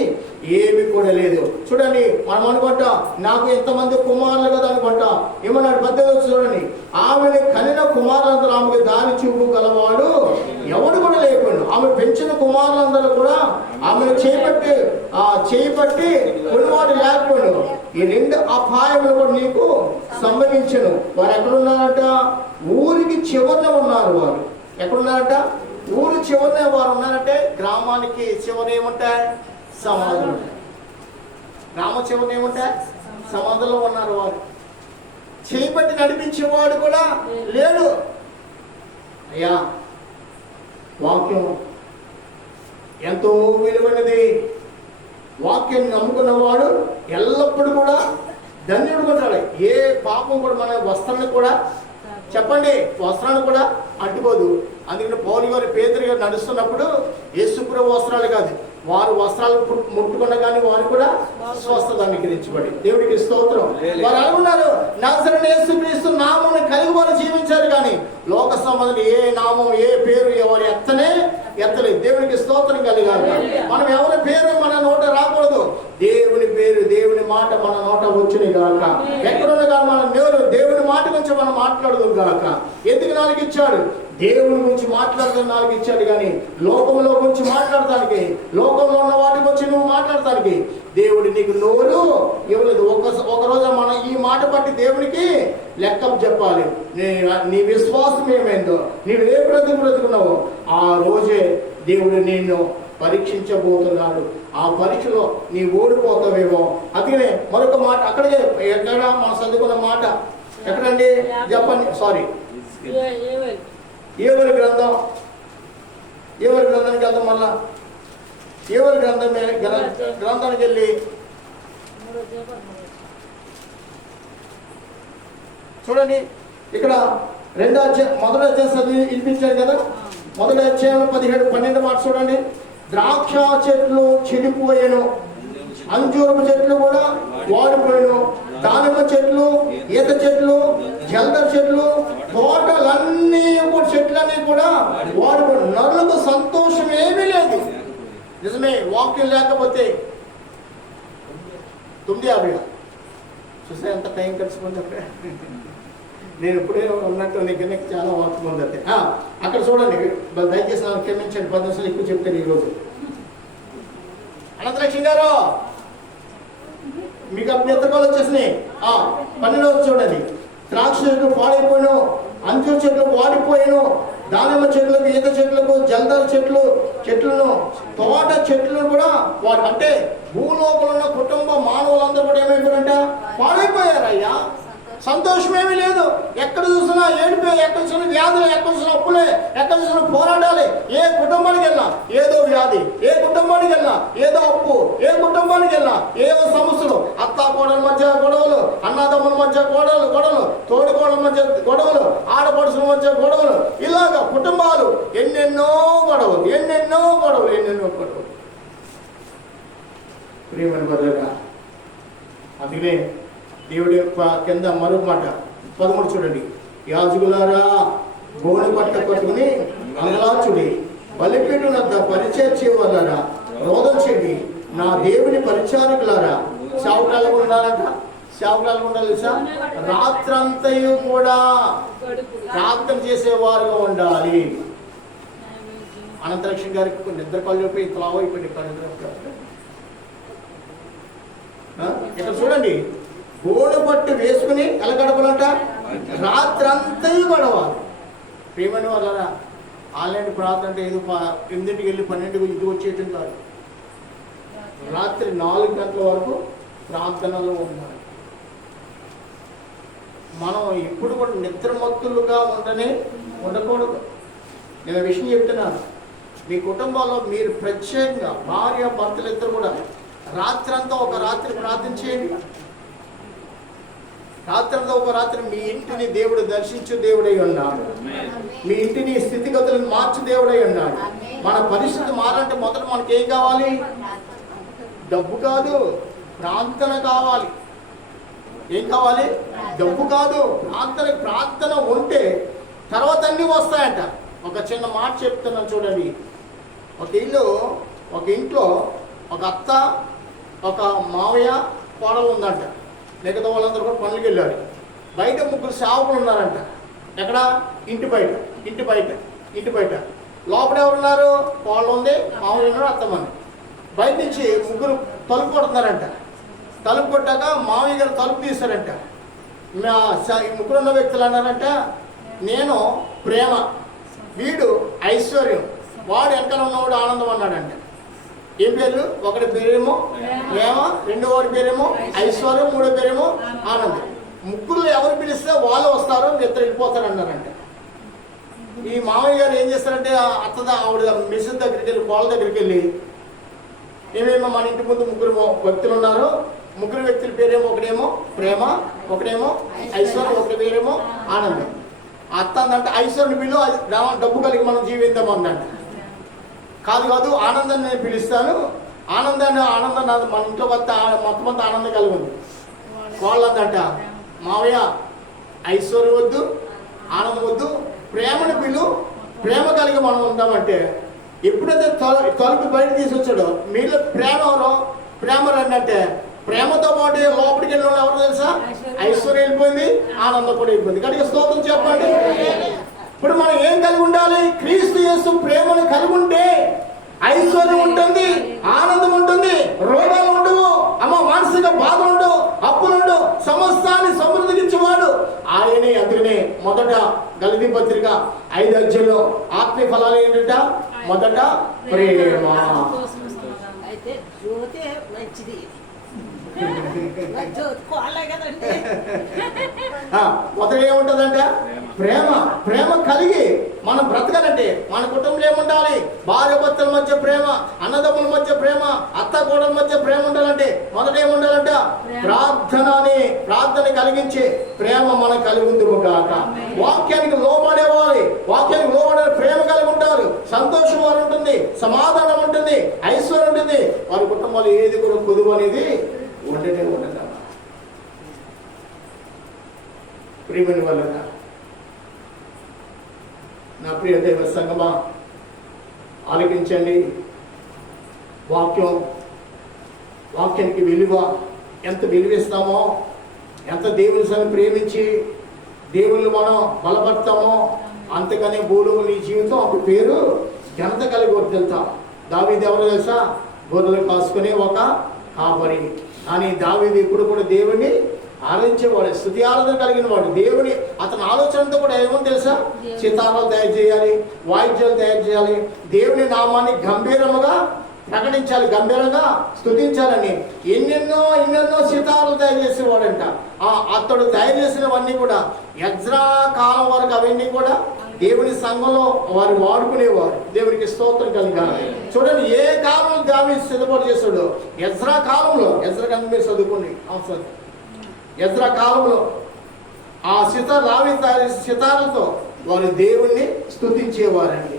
ఏమి కూడా లేదు. చూడండి, మనం అనుకుంటాం నాకు ఎంతమంది కుమారులు కదా అనుకుంటాం. ఏమన్నాడు? 18 చూడండి, ఆమెను కనిన కుమారులందరూ ఆమెకు దారి చూపు గలవాడు ఎవడు కూడా లేకుండా, ఆమె పెంచిన కుమారులందరూ కూడా ఆమెను చేపట్టి కొనివాడు లేకపోయాడు. ఈ 2 అపాయములు కూడా నీకు సంభవించను. వారు ఎక్కడున్నారట? ఊరికి చివరన ఉన్నారు. వారు ఎక్కడున్నారట? ఊరు చివరనే వారు ఉన్నారంటే గ్రామానికి చివరి ఏముంటాయి? సమాధులు. గ్రామ చివరి ఏముంటాయి? సమాధుల్లో ఉన్నారు. వారు చేపట్టి నడిపించేవాడు కూడా లేడు. అయ్యా, వాక్యం ఎంతో విలువైనది. వాక్యాన్ని నమ్ముకున్నవాడు ఎల్లప్పుడూ కూడా ధన్యుడుకుంటాడు. ఏ పాపం కూడా మన వస్త్రాన్ని కూడా చెప్పండి, వస్త్రాన్ని కూడా అంటుకోదు. అందుకని పౌలు గారు పేతురు గారు నడుస్తున్నప్పుడు యేసుప్రభు వస్త్రాలు కాదు, వారు వస్త్రాలు ముట్టుకున్న కానీ వారు కూడా స్వస్థత అనుగ్రహించబడి. దేవుడికి స్తోత్రం. వారు అనుకున్నారు నజరేయుడైన యేసుక్రీస్తు నామమును కలిగి వారు జీవించారు. కానీ లోక సంబంధం ఏ నామం ఏ పేరు ఎవరు ఎత్తలేదు. దేవునికి స్తోత్రం కలిగారు. మనం ఎవరి పేరు మన నోట రాకూడదు. దేవుని పేరు, దేవుని మాట మన నోట వచ్చిన గాక. ఎక్కడున్న కానీ మన దేవుని మాట గురించి మనం మాట్లాడదు గాక. ఎందుకు నాలుగు ఇచ్చాడు? దేవుని గురించి మాట్లాడడం నాలుగు ఇచ్చాడు. కానీ లోకంలో గురించి మాట్లాడటానికి, లోకంలో ఉన్న వాటి గురించి నువ్వు మాట్లాడటానికి దేవుడు నీకు నోరు ఇవ్వలేదు. ఒక రోజు మనం ఈ మాట బట్టి దేవునికి లెక్క చెప్పాలి. నీ విశ్వాసం ఏమైందో, నీవు ఏ బ్రతుకున్నావో ఆ రోజే దేవుడు నిన్ను పరీక్షించబోతున్నాడు. ఆ పరీక్షలో నీ ఓడిపోతావేమో. అందుకనే మరొక మాట అక్కడికే ఎక్కడ మనం చదువుకున్న మాట ఎక్కడండి? చెప్పండి. సారీ, ఏవరి గ్రంథానికి వెళ్దాం. మళ్ళా ఏవరి గ్రంథానికి వెళ్ళి చూడండి. ఇక్కడ 2వ అధ్యాయం 1వ అధ్యాయం చదివి వినిపించాడు కదా. 1వ అధ్యాయం 17-12 మాట చూడండి. ద్రాక్ష చెట్లు చెడిపోయాను, అంజూరపు చెట్లు కూడా వాడిపోయాను, దానిమ్మ చెట్లు, ఈత చెట్లు, జల్దర్ చెట్లు, తోటలన్నీ చెట్లన్నీ కూడా వాడిపోయాను. నరులకు సంతోషం ఏమీ లేదు. నిజమే, వాక్యం లేకపోతే 9:50 చూసా ఎంత టైం కలిసిపోయింది. అక్కడ నేను ఇప్పుడే ఉన్నట్టు నీకు చాలా వాక్యం ఉంది. అంటే అక్కడ చూడండి, దయచేసి నాకు క్షమించండి, 10 నిమిషాలు ఎక్కువ చెప్తాను ఈరోజు. అనంతలక్ష్మి గారు మీకు అప్పుడు ఎంత కాలు వచ్చేసినాయి. 12 చూడండి. ద్రాక్ష చెట్లు పాడైపోయాను, అంజూర చెట్లు వాడిపోయాను, దానిమ్మ చెట్లకు, ఈత చెట్లకు, జలదర చెట్లను, తోట చెట్లను కూడా వాడు, అంటే భూలోపల ఉన్న కుటుంబ మానవులందరూ కూడా ఏమైపోయారంట? పాడైపోయారయ్యా. సంతోషమేమీ లేదు. ఎక్కడ చూసినా ఏడిపే, ఎక్కడ చూసినా వ్యాధులు, ఎక్కడ చూసినా అప్పులే, ఎక్కడ చూసినా పోరాటాలే. ఏ కుటుంబానికి వెళ్ళినా ఏదో వ్యాధి, ఏ కుటుంబానికి వెళ్ళినా ఏదో అప్పు, ఏ కుటుంబానికి వెళ్ళినా ఏదో సమస్యలు, అత్తా కోడల మధ్య గొడవలు, అన్నదమ్ముల మధ్య గొడవలు, తోడి కోడల మధ్య గొడవలు, ఆడపడుచుల మధ్య గొడవలు, ఇలాగా కుటుంబాలు ఎన్నెన్నో గొడవలు. ప్రియమైన బదులుగా అందుకనే దేవుడి యొక్క కింద మరొక మాట 13 చూడండి. యాజకులారా గోనె పట్ట కట్టుకుని అంగలాచుడి, బలిపీఠం వద్ద పరిచయం చేయవాలారా రోదం చేయండి, నా దేవుని పరిచారకులారా. సేవకులకు ఉండాలంట, సేవకులకు ఉండాలి తెలుసా? రాత్రంతయు కూడా ప్రార్థన చేసేవారుగా ఉండాలి. అనంతరక్షణ గారికి నిద్ర కళ్ళు ఇతలా అయిపోయింది ఇక్కడ చూడండి. గోడ పట్టు వేసుకుని ఎలా గడపాలంట? రాత్రంతయు గడవాలి. ప్రేమని వాళ్ళ ఆన్లైన్ ప్రార్థన అంటే ఏదో 8ంటికి వెళ్ళి 12కి ఇంటికి వచ్చేయటం కాదు. రాత్రి 4 గంటల వరకు ప్రార్థనలో ఉండాలి. మనం ఎప్పుడు కూడా నిద్రమత్తులుగా ఉండకూడదు. నేను విషయం చెప్తున్నాను. మీ కుటుంబంలో మీరు ప్రత్యేకంగా భార్య భర్తలు ఇద్దరు కూడా రాత్రంతా ఒక రాత్రి ప్రార్థన చేయండి. రాత్రంతా ఒక రాత్రి మీ ఇంటిని దేవుడు దర్శించు దేవుడై ఉన్నాడు. మీ ఇంటిని స్థితిగతులను మార్చు దేవుడై ఉన్నాడు. మన పరిస్థితి మారంటే మొదట మనకి ఏం కావాలి? డబ్బు కాదు, ప్రార్థన కావాలి. ఏం కావాలి? డబ్బు కాదు, ప్రార్థన ఉంటే తర్వాత అన్నీ వస్తాయంట. ఒక చిన్న మాట చెప్తున్నాను చూడండి. ఒక ఇంట్లో ఒక అత్త, ఒక మావయ్య, కోడలు ఉందంట. మిగతా వాళ్ళందరూ కూడా పనులకి వెళ్ళారు. బయట 3 సేవకులు ఉన్నారంట. ఎక్కడ? ఇంటి బయట. లోపల ఎవరున్నారు? కోడలు ఉంది, మామయ్య ఉన్నారు, అత్తమ్మని. బయట నుంచి 3 తలుపు కొడుతున్నారంట. తలుపు కొట్టాక మామయ్య గారు తలుపు తీశారంట. ఈ 3 ఉన్న వ్యక్తులు అన్నారంట, నేను ప్రేమ, వీడు ఐశ్వర్యం, వాడు వెనకాల ఉన్నవాడు ఆనందం అన్నాడంట. ఏం పేర్లు? ఒకటి పేరేమో ప్రేమ, రెండో వాడి పేరేమో ఐశ్వర్యం, మూడో పేరేమో ఆనందం. 3 ఎవరు పిలిస్తే వాళ్ళు వస్తారు, ఇద్దరు వెళ్ళిపోతారు అన్నారంట. ఈ మామయ్య గారు ఏం చేస్తారంటే ఆవిడ మిషన్ దగ్గరికి వెళ్ళి, కోళ్ళ దగ్గరికి వెళ్ళి, ఏమేమో మన ఇంటి ముందు 3 వ్యక్తులు ఉన్నారు, 3 వ్యక్తుల పేరేమో ఒకటేమో ప్రేమ, ఒకటేమో ఐశ్వర్యం, ఒకటి పేరేమో ఆనందం. అత్త అందంటే ఐశ్వర్యం పిల్లు, డబ్బు కలిగి మనం జీవిద్దాం అందంట. కాదు, ఆనందాన్ని నేను పిలుస్తాను, ఆనందాన్ని మన ఇంట్లో మొత్తం అంతా ఆనందం కలిగి ఉంది. కోళ్ళందంట, మావయ్య ఐశ్వర్యం వద్దు, ఆనందం వద్దు, ప్రేమను పిల్లు, ప్రేమ కలిగి మనం ఉందామంటే ఎప్పుడైతే తలుపు బయట తీసుకొచ్చాడో మీలో ప్రేమ రండి అంటే ప్రేమతో పాటు లోపలికి వెళ్ళిన వాళ్ళు ఎవరు తెలుసా? ఐశ్వర్యం వెళ్ళిపోయింది, ఆనందం కూడా వెళ్ళిపోయింది. కనుక స్తోత్రం చెప్పండి. ఇప్పుడు మనం ఏం కలిగి ఉండాలి? క్రీస్తు యేసు ప్రేమను కలిగి ఉంటే ఐశ్వర్యం ఉంటుంది, ఆనందం ఉంటుంది, రోగాలు ఉండవు, మానసిక బాధలు ఉండవు, అప్పులు ఉండవు, సమస్తాన్ని సమృద్ధించేవాడు ఆయనే. అందుకనే మొదట గలతీ పత్రిక 5 అధ్యాయంలో ఆత్మీయ ఫలాలు ఏంటంట? మొదట ప్రేమ. అయితే జ్యోతి మంచిది, మొదట ఏముంటదంటే ప్రేమ కలిగి మనం బ్రతకాలంటే మన కుటుంబంలో ఏముండాలి? భార్య భర్తల మధ్య ప్రేమ, అన్నదమ్ముల మధ్య ప్రేమ, అత్త కోడల మధ్య ప్రేమ ఉండాలంటే మొదట ఏముండాలంట? ప్రార్థన కలిగించే ప్రేమ మనం కలిగి ఉంది కాక. వాక్యానికి లోబడేవాలి, వాక్యానికి లోబడే ప్రేమ కలిగి ఉంటారు. సంతోషం వారు ఉంటుంది, సమాధానం ఉంటుంది, ఐశ్వర్యం ఉంటుంది. వారి కుటుంబాలు ఏది కూడా కొదువు అనేది ఉండదు. ప్రియమైన వల్ల నా ప్రియ దైవ సంగమా, ఆలకించండి. వాక్యానికి విలువ ఎంత విలువిస్తామో, ఎంత దేవుని ప్రేమించి దేవుళ్ళు మనం బలపడతామో అంతగానే భూలోకం నీ జీవితం అప్పుడు పేరు ఘనత కలిగి వర్ధిల్తాం. దావీదు ఎవరు తెలుసా? గొర్రెలు కాసుకునే ఒక కాపరి. కానీ దావీదు ఇప్పుడు కూడా దేవుణ్ణి ఆరాధించేవాడు, స్తుతి ఆరాధన కలిగిన వాడు. దేవుని అతని ఆలోచనతో కూడా ఏమో తెలుసా, సితారాలు తయారు చేయాలి, వాయిద్యాలు తయారు చేయాలి, దేవుని నామాన్ని గంభీరముగా ప్రకటించాలి, గంభీరంగా స్తుతించాలని ఎన్నెన్నో సితారాలు తయారు చేసేవాడంట. అతడు తయారు చేసినవన్నీ కూడా ఎజ్రా కాలం వరకు అవన్నీ కూడా దేవుని సంఘంలో వారు వాడుకునేవారు. దేవునికి స్తోత్రం కలగాలి. చూడండి, ఏ కాలంలో దావీదు సిద్ధపాటు చేశాడు, ఎజ్రా కాలంలో. ఎజ్రా కనుక మీరు చదువుకోండి, అవసరం. ఎజ్రా కాలంలో ఆ సితారాలతో వారు దేవుణ్ణి స్తుతించేవారండి.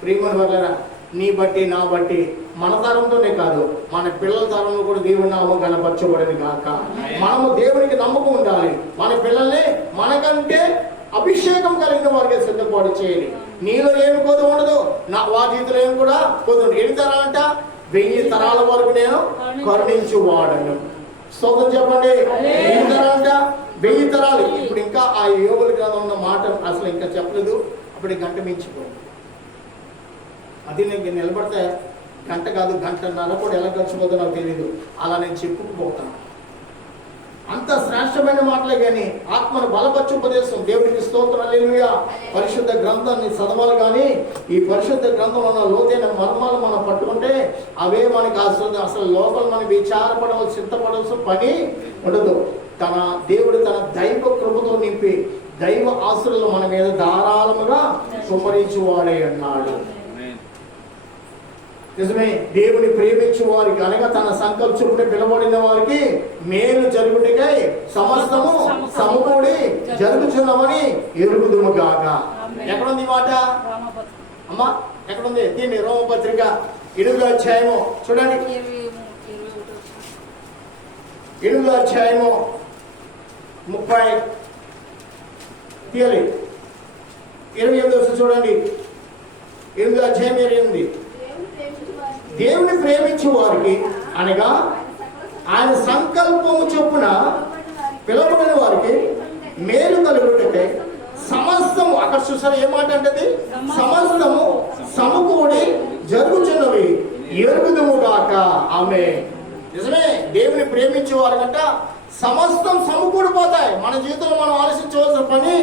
ప్రియమైన వాళ్ళరా, నీ బట్టి నా బట్టి మన తరంతోనే కాదు, మన పిల్లల తరంలో కూడా దేవుని నామం కనపరచబడని కాక. మనము దేవునికి నమ్మకం ఉండాలి. మన పిల్లల్ని మనకంటే అభిషేకం కలిగిన వారికి సిద్ధపాటు చేయాలి. నీలో ఏమి కొద్ది ఉండదు, వారి జీవితంలో ఏమి కూడా కొద్ది ఉండదు. ఎన్ని తరాలంట? 1000 తరాల వరకు నేను కరుణించువాడను. స్తోత్రం చెప్పండి. ఎన్ని తరాలంట? 1000 తరాలు. ఇప్పుడు ఇంకా ఆ యోగుల గ్రంథం ఉన్న మాట అసలు ఇంకా చెప్పలేదు. అప్పుడు గంట మించిపోయింది. అది నేను నిలబడితే గంట కాదు, గంటన్నర కూడా ఎలా గడిచిపోతుందో నాకు తెలియదు. అలా నేను చెప్పుకుపోతాను. అంత శ్రేష్టమైన మాటలే కానీ ఆత్మను బలపరచు ఉపదేశం. దేవుడికి స్తోత్రం, హల్లెలూయా. పరిశుద్ధ గ్రంథాన్ని చదవాలి. కానీ ఈ పరిశుద్ధ గ్రంథంలో ఉన్న లోతైన మర్మాలు మనం పట్టుకుంటే అవే మనకి అసలు లోపల మనం విచారపడవలసి, చింతపడవలసిన పని ఉండదు. దేవుడు తన దైవ కృపతో నింపి దైవ ఆశీర్వాదాలు మన మీద ధారాళముగా కుమ్మరించువాడే అన్నాడు. నిజమే. దేవుని ప్రేమించు వారికి అనగా తన సంకల్పమున పిలవబడిన వారికి మేలు జరుగుటకై సమస్తము సమకూడి జరుగుచున్నవని ఎరుగుదుము గాక. ఎక్కడుంది ఈ మాట అమ్మా? ఎక్కడుంది? దీన్ని రోమపత్రిక 8వ అధ్యాయము చూడండి. 8వ అధ్యాయము 30 తీయాలి. 28వ చూడండి. 8వ అధ్యాయం 28. దేవుని ప్రేమించు వారికి అనగా ఆయన సంకల్పము చొప్పున పిలువబడిన వారికి మేలు కలుగుటకై సమస్తము, అక్కడ చూసారు ఏ మాట అంటే, సమస్తము సమకూడి జరుగుచున్నవి ఎరుగుదుము గాక. ఆమేన్. నిజమే. దేవుని ప్రేమించే వారికంట సమస్తం సమకూడిపోతాయి. మన జీవితంలో మనం ఆలోచించవలసిన పని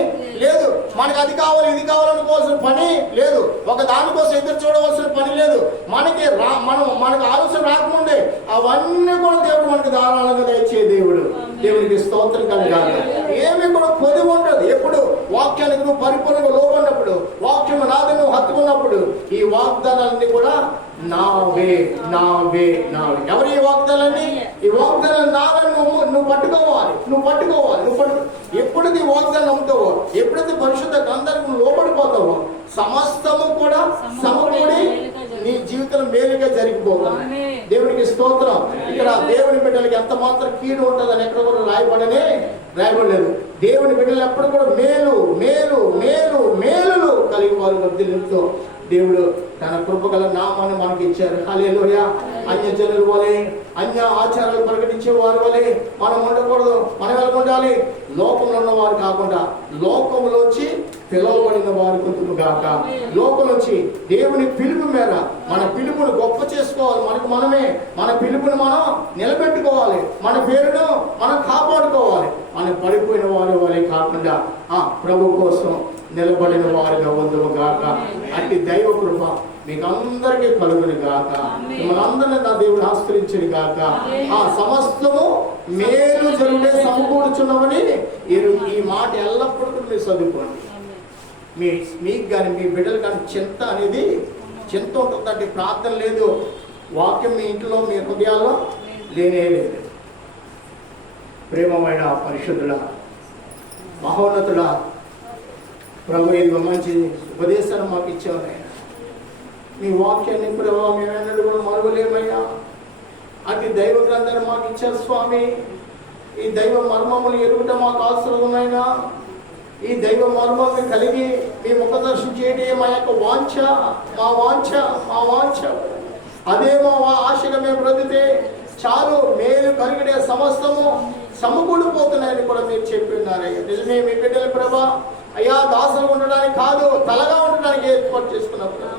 లేదు. మనకి అది కావాలి ఇది కావాలనుకోవాల్సిన పని లేదు. ఒక దానికోసం ఎదురు చూడవలసిన పని లేదు. మనకి ఆలోచన రాకముందే అవన్నీ కూడా దేవుడు మనకి ధారాళంగా దయచే దేవుడు. దేవునికి స్తోత్రం కలగాలి. ఏమి కూడా పొది ఉండదు. ఎప్పుడు వాక్యానికి నువ్వు పరిపూర్ణంగా లోబడినప్పుడు, వాక్యం నాది నువ్వు హత్తుకున్నప్పుడు ఈ వాగ్దానాలన్నీ కూడా నావే నావే నావే. ఎవరు ఈ వాగ్దానాన్ని? ఈ వాగ్దానాలు నావే. నువ్వు పట్టుకోవాలి. ఎప్పుడైతే ఈ వాగ్దానం నమ్ముతావో, ఎప్పుడైతే పరిశుద్ధ గ్రంథానికి నువ్వు లోబడిపోతావో సమస్తము కూడా సమకూడి నీ జీవితం మేలుగా జరిగిపోతుంది. దేవునికి స్తోత్రం. ఇక్కడ దేవుని బిడ్డలకి ఎంత మాత్రం కీడు ఉంటుందని ఎక్కడ కూడా రాయబడలేదు. దేవుని బిడ్డలు ఎప్పుడు కూడా మేలు మేలు మేలు మేలులు కలిగి వారు వర్ధిల్లుతో దేవుడు తన కృపగల నామాన్ని మనకి ఇచ్చారు. హల్లెలూయా. అన్య జనుల వలె, అన్య ఆచారాలు ప్రకటించే వారి వలె మనం ఉండకూడదు. మనం ఎలా ఉండాలి? లోకంలో ఉన్న వారు కాకుండా లోకంలోంచి పిలువబడిన వారు కొంతగాక. లోకం నుంచి దేవుని పిలుపు మేర మన పిలుపును గొప్ప చేసుకోవాలి. మనమే మన పిలుపుని మనం నిలబెట్టుకోవాలి. మన పేరును మనం కాపాడుకోవాలి. మనం పడిపోయిన వారి వలె కాకుండా ప్రభు కోసం నిలబడిన వారిగా ఉందుము గాక. అట్టి దైవ కృప మీకు అందరికీ కలుగును గాక. మిమ్మల్ని అందరినీ నా దేవుడు ఆశ్రయించును గాక. సమస్తము మేలు జరుగుడే సమకూర్చున్నామని ఈ మాట ఎల్లప్పుడూ మీరు చదువుకోండి. మీకు కానీ మీ బిడ్డలు కానీ చింత ఉంటుందంటే ప్రార్థన లేదు, వాక్యం మీ ఇంట్లో మీ హృదయాల్లో లేనే లేదు. ప్రేమమైన పరిశుద్ధుడా, మహోన్నతుడా, ప్రభు ఇది మంచి ఉపదేశాన్ని మాకు ఇచ్చావు. నీ వాక్యాన్ని ప్రభావ మేమెన్నడూ కూడా మరువలేమయ్యా. అటు దైవ గ్రంథాన్ని మాకు ఇచ్చారు స్వామి. ఈ దైవ మర్మములు ఎరుగుట మాకు అవసరమైనా ఈ దైవ మర్మాన్ని కలిగి మీ ముఖ దర్శనం చేయడం మా యొక్క వాంఛ, మా వాంఛ అదే మా ఆశగా మేము బ్రతితే చాలు. మేలు కలిగిడే సమస్తము సమకూడిపోతున్నాయని కూడా మీరు చెప్పి ఉన్నారయ్యా. నిజమే. మీ బిడ్డల ప్రభా అయ్యా దాసులు ఉండడానికి కాదు, తలగా ఉండడానికి ఏర్పాటు చేసుకున్నప్పుడు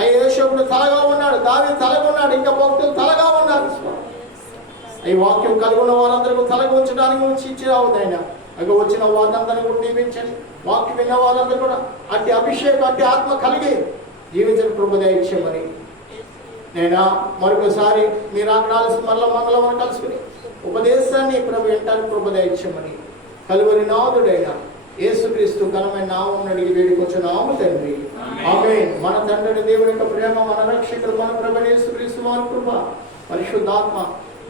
అయ్యా యేషోబుడు తలగా ఉన్నాడు, దావీదు తలగా ఉన్నాడు, ఇంకా భక్తులు తలగా ఉన్నారు. ఈ వాక్యం కలిగి ఉన్న వారందరికీ తలకి ఉంచడానికి వచ్చి ఇచ్చిరావు నాయన. అవి వచ్చిన వారందరినీ కూడా దీవించండి. వాక్యం విన్న వారందరూ కూడా అట్టి అభిషేకం అట్టి ఆత్మ కలిగి జీవించిన కృప దయచేయమని నేను మరొకసారి మీరు ఆకడాల్సి మళ్ళా మంగళవారం కలుసుకుని ఉపదేశాన్ని ప్రభు వింటానికి కృప దయచేయమని కలువరి నాథుడైన యేసుక్రీస్తు ఘనమైన నామమున అడిగి వేడుకొచ్చున్నాము తండ్రి. ఆమేన్. మన తండ్రి దేవుని యొక్క ప్రేమ, మన రక్షకుడు మన ప్రభు యేసుక్రీస్తు వారి కృప, పరిశుద్ధాత్మ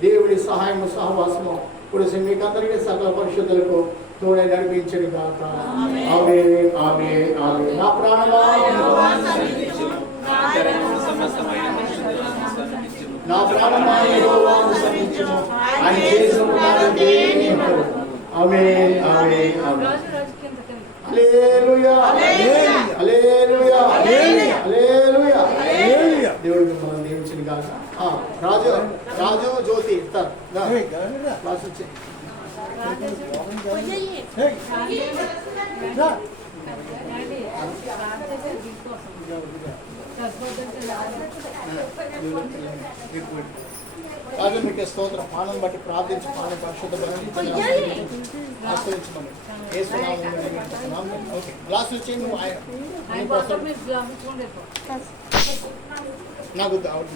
దేవుడి సహాయము సహవాసము ఇప్పుడు మీకు అందరికీ సకల పరిశుద్ధులకు తోడై నడిపించడు గాక. ఆమేన్. ఆమేన్. ఆమేన్. నా ప్రాణమా నా ప్రాణమా యెహోవాను స్తుతించుము. ఆయన చేసిన ఉపకారం దేనిని ఎంచదు. ఆమేన్. ఆమేన్. ఆమేన్. హల్లెలూయా. హల్లెలూయా. హల్లెలూయా. దేవుడు మిమ్మల్ని దీవించును గాక. రాజు రాజు జ్యోతి ఇస్తారు క్లాస్ వచ్చి రాజు మీకు స్తోత్రం. పానం బట్టి ప్రార్థించి పానం పరిశుద్ధమని ఆశ్రయించమని ఓకే. క్లాస్ వచ్చి నువ్వు నాకు కాదు